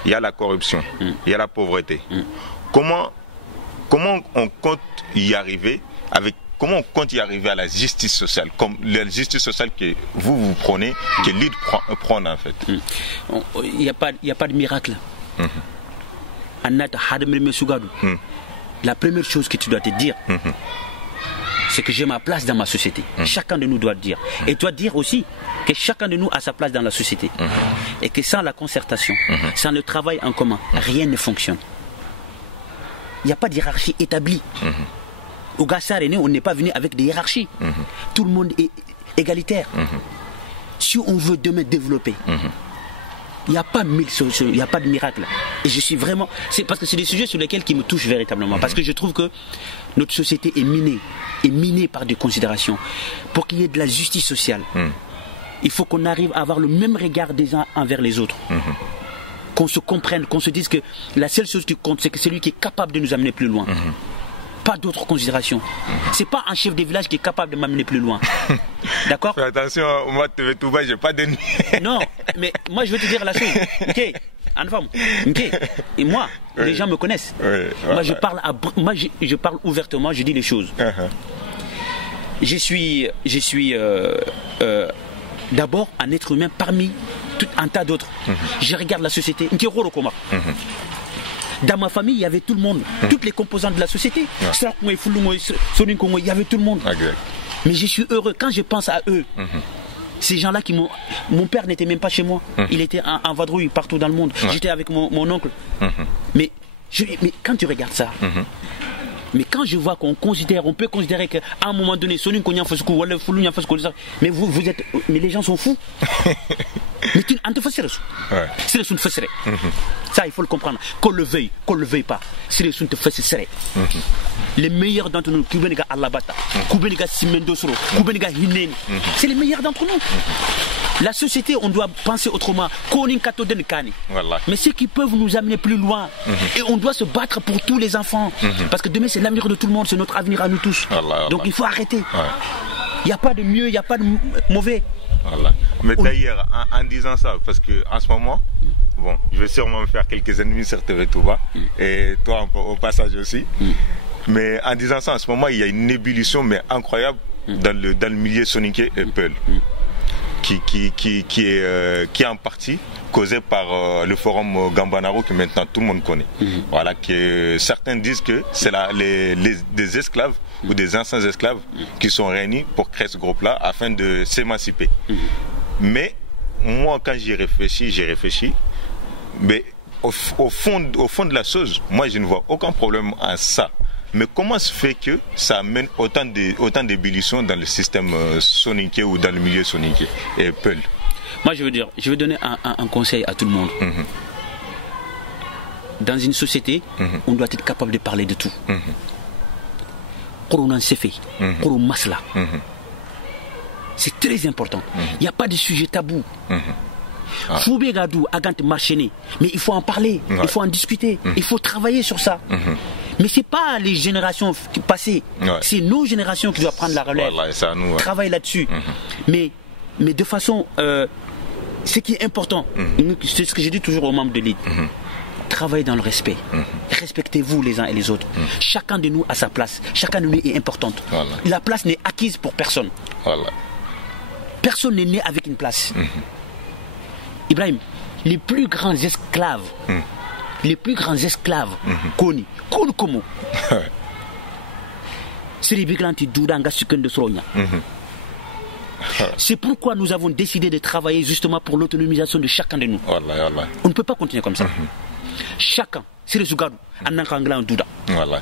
il y a la corruption, il y a la pauvreté. Comment on compte y arriver Comment on compte y arriver à la justice sociale, comme la justice sociale que vous prenez, que l'ID prend en fait? Il n'y a pas de miracle. La première chose que tu dois te dire, c'est que j'ai ma place dans ma société. Chacun de nous doit le dire. Et doit dire aussi que chacun de nous a sa place dans la société. Et que sans la concertation, sans le travail en commun, rien ne fonctionne. Il n'y a pas de hiérarchie établie. Au Gassar-René, on n'est pas venu avec des hiérarchies. Tout le monde est égalitaire. Si on veut demain développer, il n'y a pas mille solutions, il n'y a pas de miracle. Et je suis vraiment... C'est parce que c'est des sujets sur lesquels qui me touchent véritablement. Parce que je trouve que notre société est minée par des considérations. Pour qu'il y ait de la justice sociale, il faut qu'on arrive à avoir le même regard des uns envers les autres. Qu'on se comprenne, qu'on se dise que la seule chose qui compte, c'est que c'est lui qui est capable de nous amener plus loin. Pas d'autres considérations. C'est pas un chef de village qui est capable de m'amener plus loin. D'accord? Attention, moi, j'ai pas de nuit. Non, mais moi, je veux te dire la chose. Ok, en femme. Ok. Et moi, les gens me connaissent. Moi, je parle ouvertement, je dis les choses. Je suis d'abord un être humain parmi tout un tas d'autres. Je regarde la société. Dans ma famille, il y avait tout le monde, toutes les composantes de la société. Il y avait tout le monde. Mais je suis heureux quand je pense à eux. Ces gens-là qui m'ont... Mon père n'était même pas chez moi. Il était en vadrouille partout dans le monde. J'étais avec mon oncle. Mais quand tu regardes ça, mais quand je vois on peut considérer qu'à un moment donné, mais vous êtes... Mais les gens sont fous. Mais tu ça, il faut le comprendre. Qu'on le veuille pas. C'est les meilleurs d'entre nous, c'est les meilleurs d'entre nous. La société, on doit penser autrement. Voilà. Mais ceux qui peuvent nous amener plus loin. Et on doit se battre pour tous les enfants. Parce que demain, c'est l'avenir de tout le monde, c'est notre avenir à nous tous. Voilà. Donc il faut arrêter. Ouais. Il n'y a pas de mieux, il n'y a pas de mauvais. Voilà. Mais d'ailleurs, en disant ça, parce qu'en ce moment, bon, je vais sûrement me faire quelques ennemis sur TV Touba, et toi au passage aussi. Mais en disant ça, en ce moment, il y a une ébullition mais incroyable dans le milieu soniqué et Peul, qui est en partie causé par le forum Gambanaro que maintenant tout le monde connaît. Voilà, que certains disent que c'est des esclaves ou des anciens esclaves qui sont réunis pour créer ce groupe-là afin de s'émanciper. Mais moi, quand j'y réfléchis, mais au fond de la chose, moi je ne vois aucun problème à ça. Mais comment se fait que ça amène autant d'ébullition dans le système soniqué ou dans le milieu soniqué et Peul? Moi, je veux donner un conseil à tout le monde. Dans une société, on doit être capable de parler de tout. C'est très important. Il n'y a pas de sujet tabou. Mais il faut en parler, il faut en discuter, il faut travailler sur ça. Mais ce n'est pas les générations passées, c'est nos générations qui doivent prendre la relève. Voilà, travailler là-dessus. Mais de façon... ce qui est important, c'est ce que j'ai dit toujours aux membres de l'ID. Travaillez dans le respect. Respectez-vous les uns et les autres. Chacun de nous a sa place. Chacun de nous est importante. Voilà. La place n'est acquise pour personne. Voilà. Personne n'est né avec une place. Ibrahim, les plus grands esclaves, connus, Komo, c'est les Biglanti Doudanga Suken de Soronia. C'est pourquoi nous avons décidé de travailler justement pour l'autonomisation de chacun de nous. Voilà. On ne peut pas continuer comme ça. Chacun, c'est le Sougadou, Angla en Douda. Voilà.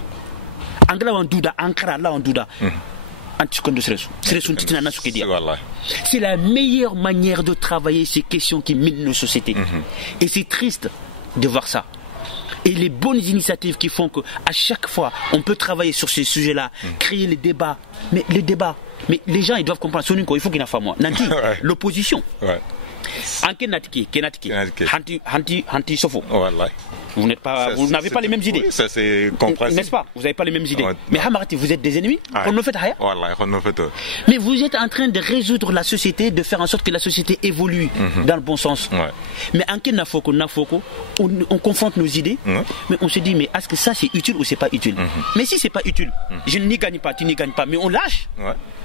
Angla en Douda, Ankara là en Douda. C'est la meilleure manière de travailler ces questions qui minent nos sociétés. Et c'est triste de voir ça. Et les bonnes initiatives qui font qu'à chaque fois, on peut travailler sur ces sujets-là, créer les débats. Mais les débats, mais les gens, ils doivent comprendre. Il faut qu'il y ait moi. Nanti, l'opposition. Anke Natiki, Hanti Sofo. Vous n'avez pas les mêmes idées. Oui, ça c'est compréhensible. N'est-ce pas? Vous n'avez pas les mêmes idées. Mais Hamarati, vous êtes des ennemis. On ne fait rien. Mais vous êtes en train de résoudre la société, de faire en sorte que la société évolue dans le bon sens. Mais Anke Nafoko, on confronte nos idées, mais on se dit, mais est-ce que ça c'est utile ou c'est pas utile? Mais si c'est pas utile, je n'y gagne pas, tu n'y gagnes pas, mais on lâche.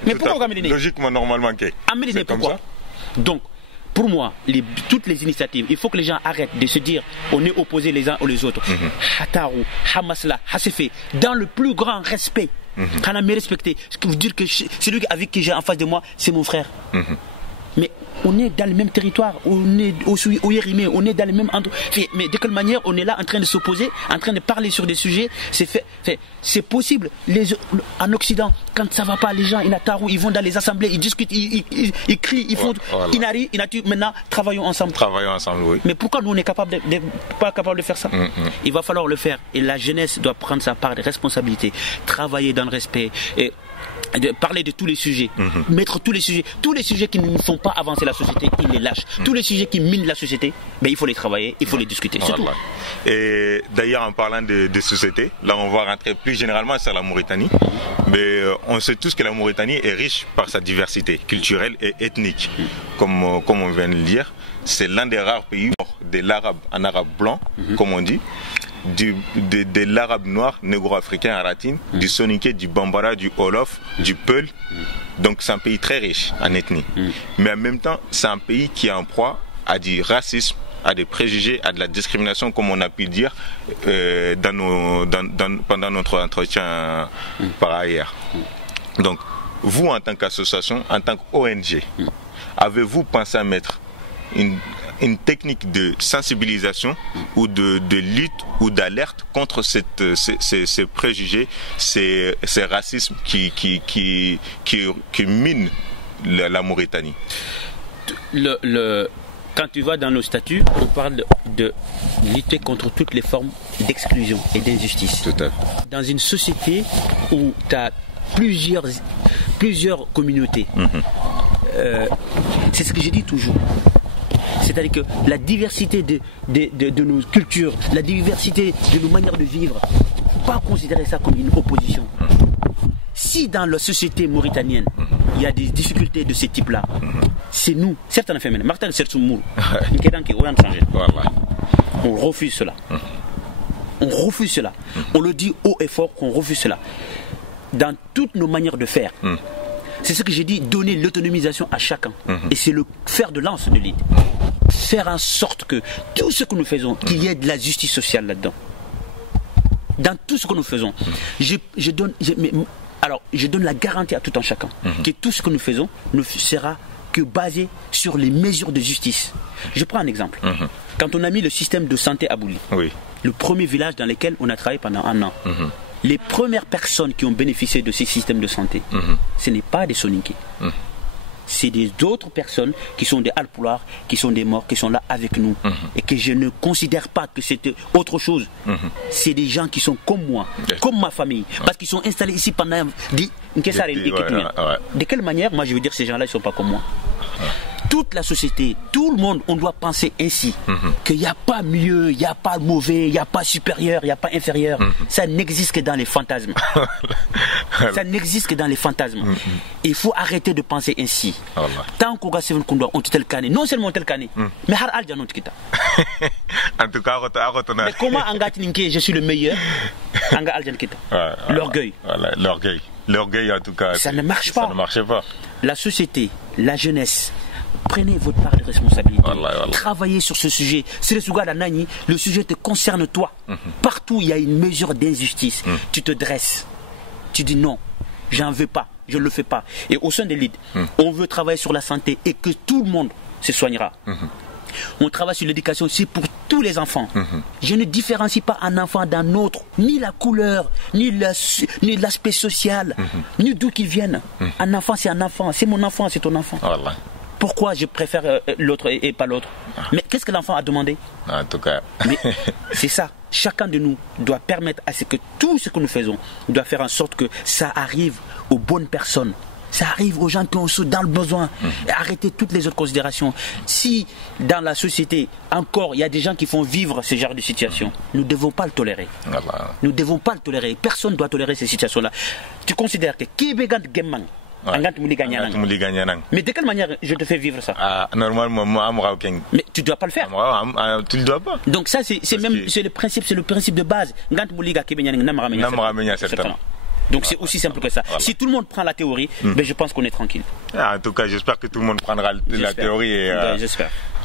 Mais pourquoi on gagne les nez? Logiquement, normalement, c'est comme ça. Donc, pour moi, toutes les initiatives, il faut que les gens arrêtent de se dire on est opposés les uns aux autres. Hataru, Hamasla, Hasefe, dans le plus grand respect. Quand me respecter, ce qui veut dire que celui avec qui j'ai en face de moi, c'est mon frère. Mais on est dans le même territoire, on est au Yérimé, on est dans le même endroit. Mais de quelle manière on est là en train de s'opposer, en train de parler sur des sujets? C'est possible. En Occident, quand ça ne va pas, les gens, ils vont dans les assemblées, ils discutent, ils crient, ils font. Maintenant, travaillons ensemble. Oui. Mais pourquoi nous on n'est pas capable de faire ça? Il va falloir le faire. Et la jeunesse doit prendre sa part de responsabilité, travailler dans le respect. Et de parler de tous les sujets, mettre tous les sujets qui ne nous font pas avancer la société, ils les lâchent. Tous les sujets qui minent la société, il faut les travailler, il faut les discuter. C'est tout. Et d'ailleurs, en parlant de société, là on va rentrer plus généralement sur la Mauritanie. Mais on sait tous que la Mauritanie est riche par sa diversité culturelle et ethnique. Comme on vient de le dire, c'est l'un des rares pays de l'arabe en arabe blanc, comme on dit. De l'arabe noir, négro-africain, aratine, du soniké, du bambara, du olof, du peul. Donc c'est un pays très riche en ethnie. Mais en même temps, c'est un pays qui est en proie à du racisme, à des préjugés, à de la discrimination, comme on a pu le dire pendant notre entretien par ailleurs. Donc, vous en tant qu'association, en tant qu'ONG, avez-vous pensé à mettre une technique de sensibilisation ou de lutte ou d'alerte contre ces préjugés, ces racismes qui minent la Mauritanie? Quand tu vas dans nos statuts, on parle de lutter contre toutes les formes d'exclusion et d'injustice. Tout à fait. Dans une société où tu as plusieurs communautés, c'est ce que je dis toujours. C'est-à-dire que la diversité de nos cultures, la diversité de nos manières de vivre, il ne faut pas considérer ça comme une opposition. Si dans la société mauritanienne, il y a des difficultés de ce type-là, c'est nous, certains femmes, on refuse cela. On refuse cela. On le dit haut et fort qu'on refuse cela. Dans toutes nos manières de faire. C'est ce que j'ai dit, donner l'autonomisation à chacun. Et c'est le fer de lance de l'ID. Faire en sorte que tout ce que nous faisons, qu'il y ait de la justice sociale là-dedans. Dans tout ce que nous faisons, je donne la garantie à tout un chacun que tout ce que nous faisons ne sera que basé sur les mesures de justice. Je prends un exemple. Quand on a mis le système de santé à Bouli, le premier village dans lequel on a travaillé pendant un an, les premières personnes qui ont bénéficié de ces systèmes de santé, ce n'est pas des Soninké. C'est d'autres personnes qui sont des Alpoulards, qui sont des morts, qui sont là avec nous. Et que je ne considère pas que c'était autre chose. C'est des gens qui sont comme moi, comme ma famille. Parce qu'ils sont installés ici pendant... De quelle manière, moi je veux dire, ces gens-là, ils ne sont pas comme moi. Toute la société, tout le monde, on doit penser ainsi. Qu'il n'y a pas mieux, il n'y a pas mauvais, il n'y a pas supérieur, il n'y a pas inférieur. Ça n'existe que dans les fantasmes. Ça n'existe que dans les fantasmes. Il faut arrêter de penser ainsi. Tant qu'on a on tel cané, non seulement tel cané, mais har al janot kita. En tout cas, mais comment Angatninke, je suis le meilleur, Anga al kita. L'orgueil. L'orgueil. L'orgueil, en tout cas. Ça ne marche pas. Ça ne marchait pas. La société, la jeunesse, prenez votre part de responsabilité. Travaillez sur ce sujet. Si le sujet te concerne toi. Partout il y a une mesure d'injustice. Tu te dresses. Tu dis non, j'en veux pas, je ne le fais pas. Et au sein de l'ID, on veut travailler sur la santé et que tout le monde se soignera. On travaille sur l'éducation, c'est pour tous les enfants. Je ne différencie pas un enfant d'un autre, ni la couleur, ni l'aspect social, ni d'où qu'il vienne. Un enfant, c'est mon enfant, c'est ton enfant. Pourquoi je préfère l'autre et pas l'autre? Mais qu'est-ce que l'enfant a demandé? En tout cas. Mais c'est ça. Chacun de nous doit permettre à ce que tout ce que nous faisons doit faire en sorte que ça arrive aux bonnes personnes. Ça arrive aux gens qui sont dans le besoin. Et arrêtez toutes les autres considérations. Si dans la société, encore, il y a des gens qui font vivre ce genre de situation, nous ne devons pas le tolérer. Nous ne devons pas le tolérer. Personne ne doit tolérer ces situations-là. Tu considères que Kébégant Gemman, mais de quelle manière je te fais vivre ça? Normalement, mais tu ne dois pas le faire. Tu ne dois pas. Donc ça, c'est le principe de base. Donc c'est aussi simple que ça. Si tout le monde prend la théorie, ben je pense qu'on est tranquille. En tout cas, j'espère que tout le monde prendra la théorie et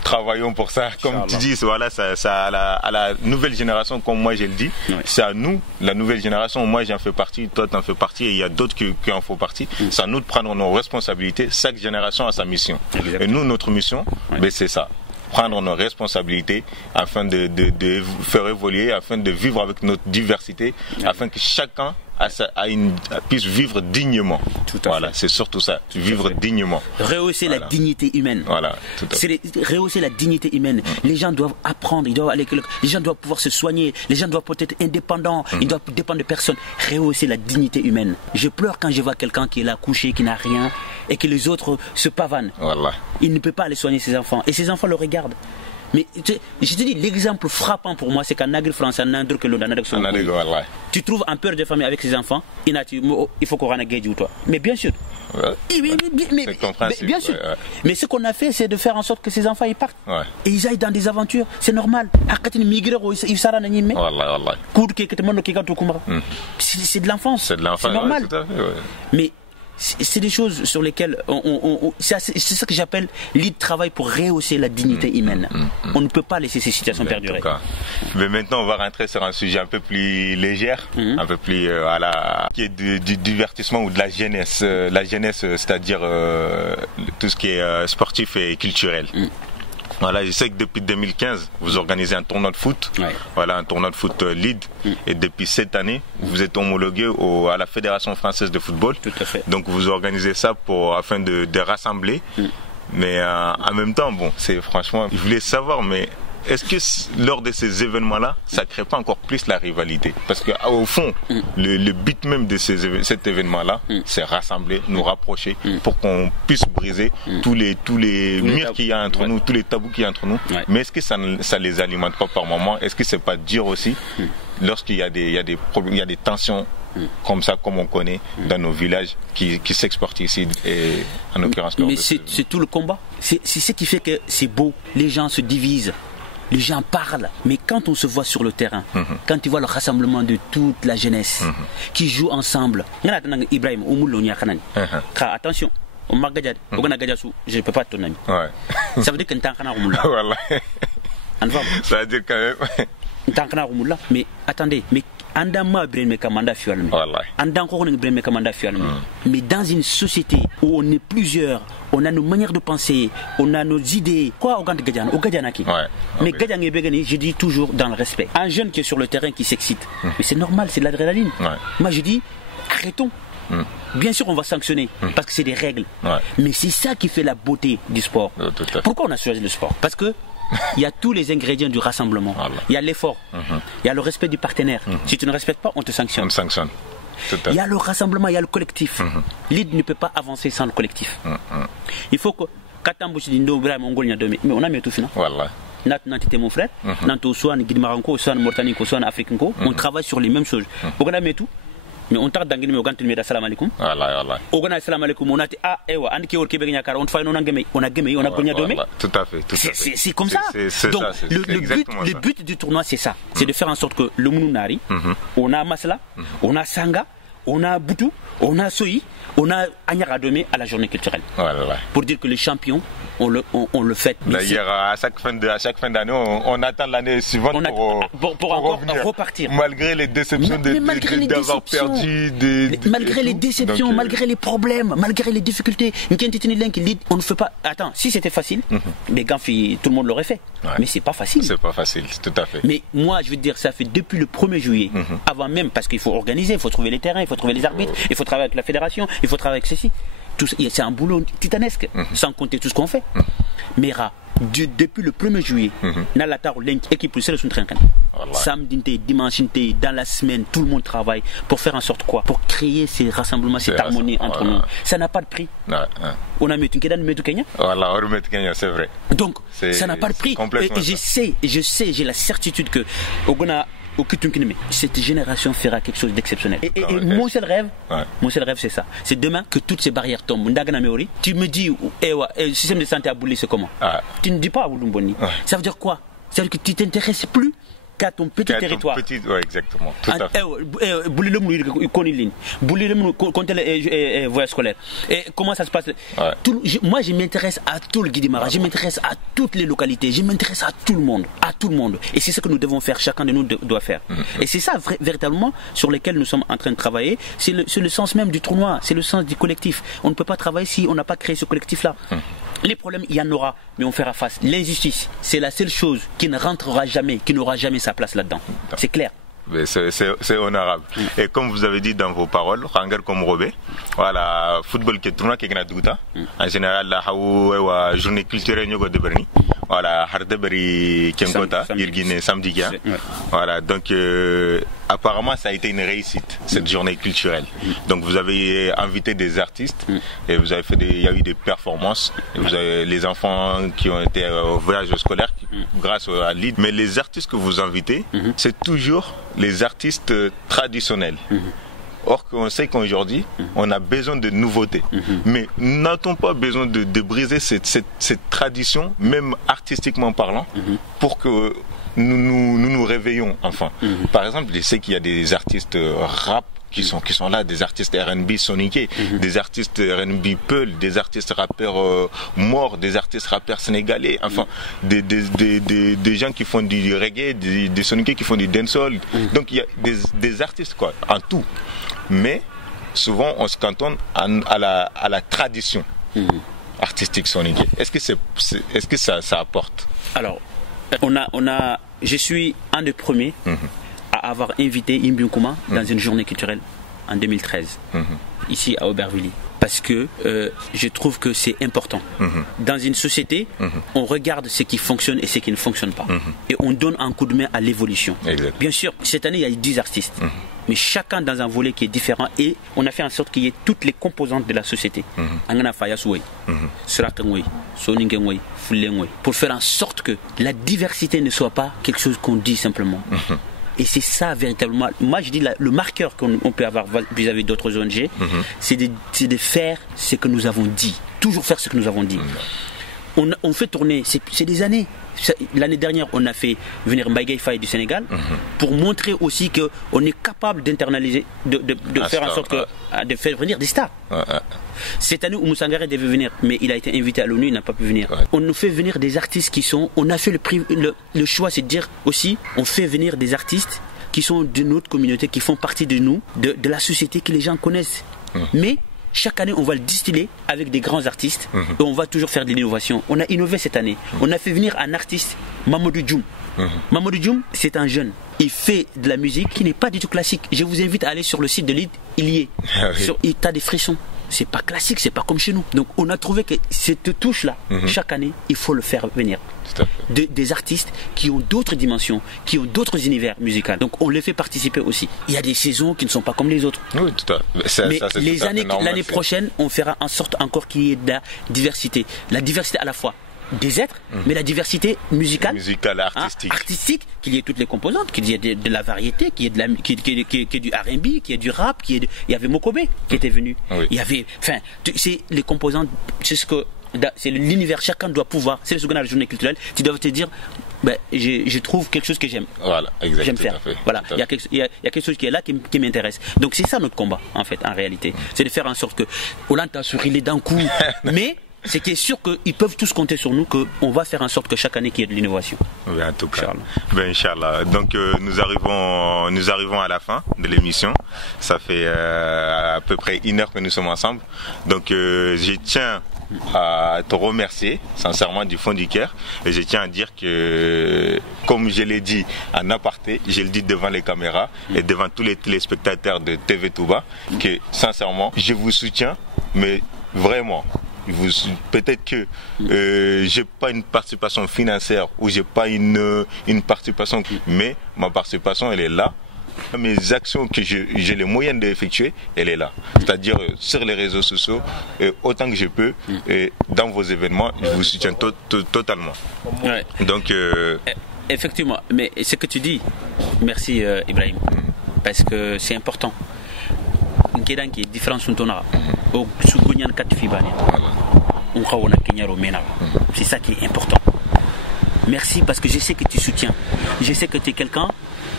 travaillons pour ça. Comme tu dis, voilà, ça à la nouvelle génération, comme moi je le dis, c'est à nous, la nouvelle génération. Moi j'en fais partie, toi t'en fais partie, et il y a d'autres qui en font partie. C'est à nous de prendre nos responsabilités. Chaque génération a sa mission. Et nous, notre mission, ben, c'est ça. Prendre nos responsabilités afin de faire évoluer, afin de vivre avec notre diversité, afin que chacun puisse vivre dignement. Voilà, c'est surtout ça, vivre dignement. Rehausser la dignité humaine. Voilà, tout à fait. Rehausser la dignité humaine. Les gens doivent apprendre, ils doivent aller, les gens doivent pouvoir se soigner, les gens doivent être indépendants, ils doivent dépendre de personne. Rehausser la dignité humaine. Je pleure quand je vois quelqu'un qui est là couché, qui n'a rien, et que les autres se pavanent. Voilà. Il ne peut pas aller soigner ses enfants, et ses enfants le regardent. Mais je te dis, l'exemple frappant pour moi, c'est qu'en Agri français, tu trouves un père de famille avec ses enfants, il faut qu'on rende ou toi. Mais bien sûr. Bien sûr. Mais ce qu'on a fait, c'est de faire en sorte que ces enfants ils partent. Et ils aillent dans des aventures. C'est normal. C'est de l'enfance. C'est de l'enfance. C'est normal. Mais c'est des choses sur lesquelles c'est ça que j'appelle l'ID travail pour rehausser la dignité humaine. On ne peut pas laisser ces situations perdurer. Mais maintenant on va rentrer sur un sujet un peu plus léger, un peu plus qui est du divertissement ou de la jeunesse. La jeunesse, c'est-à-dire tout ce qui est sportif et culturel. Voilà, je sais que depuis 2015, vous organisez un tournoi de foot, voilà, un tournoi de foot lead, et depuis cette année, vous êtes homologué à la Fédération française de football. Tout à fait. Donc vous organisez ça afin de rassembler, mais en même temps, bon, c'est franchement, je voulais savoir, mais est-ce que lors de ces événements-là, ça ne crée pas encore plus la rivalité? Parce qu'au fond, le but même de cet événement-là, c'est rassembler, nous rapprocher pour qu'on puisse briser tous les murs qu'il y a entre nous, tous les tabous qu'il y a entre nous. Mais est-ce que ça ne les alimente pas par moment? Est-ce que c'est pas dur aussi lorsqu'il y a des problèmes, il y a des tensions comme ça, comme on connaît dans nos villages qui s'exportent ici, et en l'occurrence. Mais c'est tout le combat. C'est ce qui fait que c'est beau. Les gens se divisent, les gens parlent. Mais quand on se voit sur le terrain, quand tu vois le rassemblement de toute la jeunesse qui joue ensemble, Ibrahim, attention. Je ne peux pas ton ami. Ça veut dire que ça veut dire quand même. Mais attendez, mais mais dans une société où on est plusieurs, on a nos manières de penser, on a nos idées. Quoi, mais je dis toujours dans le respect. Un jeune qui est sur le terrain qui s'excite, mais c'est normal, c'est de l'adrénaline. Moi je dis, arrêtons. Bien sûr on va sanctionner parce que c'est des règles, mais c'est ça qui fait la beauté du sport. Pourquoi on a choisi le sport? Parce que il y a tous les ingrédients du rassemblement. Il y a l'effort, il y a le respect du partenaire. Si tu ne respectes pas, on te sanctionne. Il y a le rassemblement, il y a le collectif. L'ID ne peut pas avancer sans le collectif. Il faut que mais on a mis tout fini. Nanti mon frère, Nanto soit Guimaranko, soit Mortanico, soit Africanco, on travaille sur les mêmes choses. On a mis tout. Mais on t'a d'angini mais on gagne assalamu alaikum. On gagne assalamu alaikum. On a dit ah ewa andiki or kebe ganyakara on fait on a gagné on a gagné domé. Tout à fait. C'est comme ça. Donc le but du tournoi c'est ça, c'est de faire en sorte que le Mununari, on a Masla, on a Sanga, on a Boutou, on a Soyi, on a Anyara Domé à la journée culturelle. Pour dire que les champions on le fait. D'ailleurs, à chaque fin d'année, on attend l'année suivante pour encore repartir. Malgré les déceptions d'avoir perdu. Malgré les déceptions, malgré les problèmes, malgré les difficultés. On ne fait pas. Attends, si c'était facile, mais Ganfi, tout le monde l'aurait fait. Mais c'est pas facile. C'est pas facile, tout à fait. Mais moi, je veux dire, ça fait depuis le 1er juillet, avant même, parce qu'il faut organiser, il faut trouver les terrains, il faut trouver les arbitres, il faut travailler avec la fédération, il faut travailler avec ceci. C'est un boulot titanesque, sans compter tout ce qu'on fait. Mais depuis le 1er juillet, équipe samedi, dimanche, dans la semaine, tout le monde travaille pour faire en sorte quoi? Pour créer ces rassemblements, cette harmonie entre nous. Ça n'a pas de prix. On a mis tout Kenya. Voilà, on remet Kenya, c'est vrai. Donc, ça n'a pas de prix. Et je sais, j'ai la certitude que cette génération fera quelque chose d'exceptionnel. Et mon seul rêve, c'est ça. C'est demain que toutes ces barrières tombent. Tu me dis, le système de santé à Bouli, c'est comment? Tu ne dis pas à Bouloumboni. Ça veut dire quoi? Ça veut dire que tu ne t'intéresses plus qu'à ton petit territoire. Exactement. Tout à fait. Voyage scolaire. Et comment ça se passe? Moi, je m'intéresse à tout le Guidimara, je m'intéresse à toutes les localités, je m'intéresse à tout le monde. Et c'est ce que nous devons faire, chacun de nous doit faire. Et c'est ça, véritablement, sur lequel nous sommes en train de travailler. C'est le sens même du tournoi, c'est le sens du collectif. On ne peut pas travailler si on n'a pas créé ce collectif-là. Les problèmes, il y en aura, mais on fera face. L'injustice, c'est la seule chose qui ne rentrera jamais, qui n'aura jamais sa place là-dedans. C'est clair. C'est honorable. Et comme vous avez dit dans vos paroles, Rangar comme Robé, voilà, football qui est tournoi qui est gratuit. En général, la journée culturelle de Berni, voilà, Hardeberi Kengota, Irguine samedi. Voilà, donc apparemment ça a été une réussite cette journée culturelle. Donc vous avez invité des artistes et vous avez il y a eu des performances. Et vous avez les enfants qui ont été au voyage scolaire grâce à l'ID. Mais les artistes que vous invitez, c'est toujours les artistes traditionnels. Or qu'on sait qu'aujourd'hui, on a besoin de nouveautés. Mais n'a-t-on pas besoin de briser cette tradition, même artistiquement parlant, pour que nous réveillons enfin. Par exemple, je sais qu'il y a des artistes rap qui sont là, des artistes R&B soniqués, des artistes R&B Peul, des artistes rappeurs morts, des artistes rappeurs sénégalais, enfin des gens qui font du reggae, des soniqués qui font du dancehall. Donc il y a des artistes quoi, en tout. Mais souvent on se cantonne à la tradition artistique soniquée. Est-ce que ça apporte? Alors, je suis un des premiers à avoir invité Imbi Nkouma dans une journée culturelle en 2013, ici à Aubervilliers. parce que je trouve que c'est important. Dans une société, on regarde ce qui fonctionne et ce qui ne fonctionne pas. Et on donne un coup de main à l'évolution. Bien sûr, cette année, il y a eu 10 artistes. Mais chacun dans un volet qui est différent, et on a fait en sorte qu'il y ait toutes les composantes de la société. Pour faire en sorte que la diversité ne soit pas quelque chose qu'on dit simplement. Et c'est ça véritablement, moi je dis le marqueur qu'on peut avoir vis-à-vis d'autres ONG, c'est de faire ce que nous avons dit, toujours faire ce que nous avons dit. On fait tourner, c'est des années. L'année dernière, on a fait venir Mbaye Faye du Sénégal pour montrer aussi qu'on est capable d'internaliser, de faire en sorte de faire venir des stars. Cette année, Oumou Sangaré devait venir, mais il a été invité à l'ONU, il n'a pas pu venir. On nous fait venir des artistes qui sont... On a fait le choix, c'est de dire aussi, on fait venir des artistes qui sont de notre communauté, qui font partie de nous, de la société que les gens connaissent. Mais chaque année, on va le distiller avec des grands artistes et on va toujours faire de l'innovation. On a innové cette année. On a fait venir un artiste, Mamadou Djoum. Mamadou Djoum, c'est un jeune. Il fait de la musique qui n'est pas du tout classique. Je vous invite à aller sur le site de l'ID, il y est. Il a des frissons. C'est pas classique, c'est pas comme chez nous. Donc on a trouvé que cette touche-là, chaque année, il faut le faire venir. Des artistes qui ont d'autres dimensions, qui ont d'autres univers musicaux. Donc on les fait participer aussi. Il y a des saisons qui ne sont pas comme les autres. Oui, tout à fait. Mais l'année prochaine, on fera en sorte encore qu'il y ait de la diversité. La diversité à la fois des êtres, mais la diversité musicale, artistique, qu'il y ait toutes les composantes, qu'il y ait de la variété, qu'il y ait du R&B, qu'il y ait du rap, il y avait Mokobe qui était venu. Il y avait, enfin, c'est les composantes, c'est l'univers, chacun doit pouvoir, c'est le slogan de la journée culturelle, tu dois te dire, ben, je trouve quelque chose que j'aime. Voilà, exactement. J'aime faire. Voilà, il y a quelque chose qui est là qui m'intéresse. Donc c'est ça notre combat, en fait, en réalité. C'est de faire en sorte que Hollande a souri les d'un coup, mais c'est qui est sûr qu'ils peuvent tous compter sur nous, qu'on va faire en sorte que chaque année qu'il y ait de l'innovation. Oui, en tout cas. Inch'Allah. Donc nous arrivons à la fin de l'émission. Ça fait à peu près 1 heure que nous sommes ensemble. Donc je tiens à te remercier sincèrement du fond du cœur, et je tiens à dire que, comme je l'ai dit en aparté, je le dis devant les caméras et devant tous les téléspectateurs de TV Touba, que sincèrement je vous soutiens, mais vraiment. Peut-être que j'ai pas une participation financière ou j'ai pas une participation, mais ma participation elle est là. Mes actions que j'ai les moyens d'effectuer, elle est là. C'est-à-dire sur les réseaux sociaux, autant que je peux, et dans vos événements, je vous soutiens totalement. Ouais. Donc effectivement, mais ce que tu dis, merci Ibrahim, parce que c'est important. Qui est différent sur ton art. C'est ça qui est important. Merci parce que je sais que tu soutiens. Je sais que tu es quelqu'un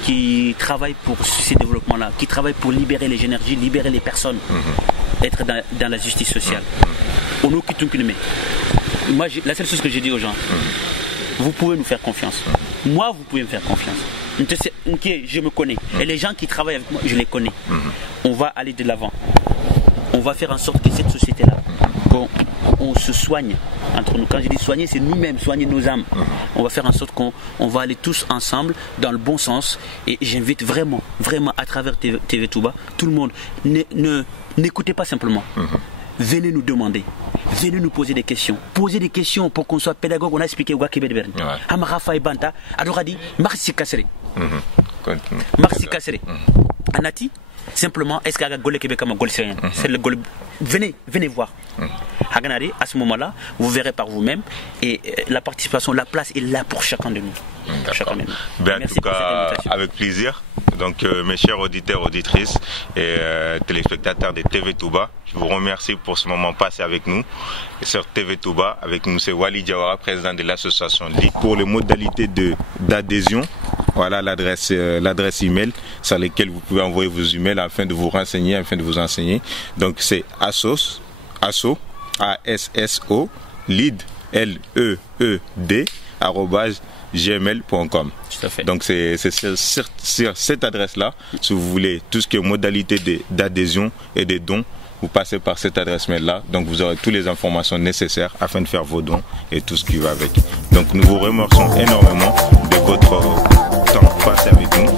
qui travaille pour ces développements-là, qui travaille pour libérer les énergies, libérer les personnes, être dans la justice sociale. Moi, la seule chose que je dis aux gens, vous pouvez nous faire confiance. Moi, vous pouvez me faire confiance. Je me connais. Et les gens qui travaillent avec moi, je les connais. On va aller de l'avant. On va faire en sorte que cette société-là, on se soigne entre nous. Quand je dis soigner, c'est nous-mêmes, soigner nos âmes. On va faire en sorte qu'on va aller tous ensemble dans le bon sens. Et j'invite vraiment, à travers TV Touba, tout le monde, n'écoutez pas simplement. Venez nous demander. Venez nous poser des questions. Posez des questions pour qu'on soit pédagogue. On a expliqué au Québec. Amarafa et Banta. Alors a dit, merci Kassere. Merci Kassere. Anati, simplement, est-ce qu'il y a un Gole Québec comme un Gole syrien? C'est le Gole. Venez voir. Haganari, à ce moment-là, vous verrez par vous-même. Et la participation, la place est là pour chacun de nous. Ben, en tout cas, avec plaisir. Donc mes chers auditeurs, auditrices et téléspectateurs de TV Touba, je vous remercie pour ce moment passé avec nous. Et sur TV Touba, avec nous c'est Wali Diawara, président de l'association LID. Pour les modalités d'adhésion, voilà l'adresse email sur laquelle vous pouvez envoyer vos emails afin de vous renseigner, afin de vous enseigner. Donc c'est ASSO, ASSO, LEED, LEED, @gmail.com. Donc c'est sur cette adresse-là, si vous voulez tout ce qui est modalité d'adhésion et des dons, vous passez par cette adresse mail-là. Donc vous aurez toutes les informations nécessaires afin de faire vos dons et tout ce qui va avec. Donc nous vous remercions énormément de votre temps passé avec nous.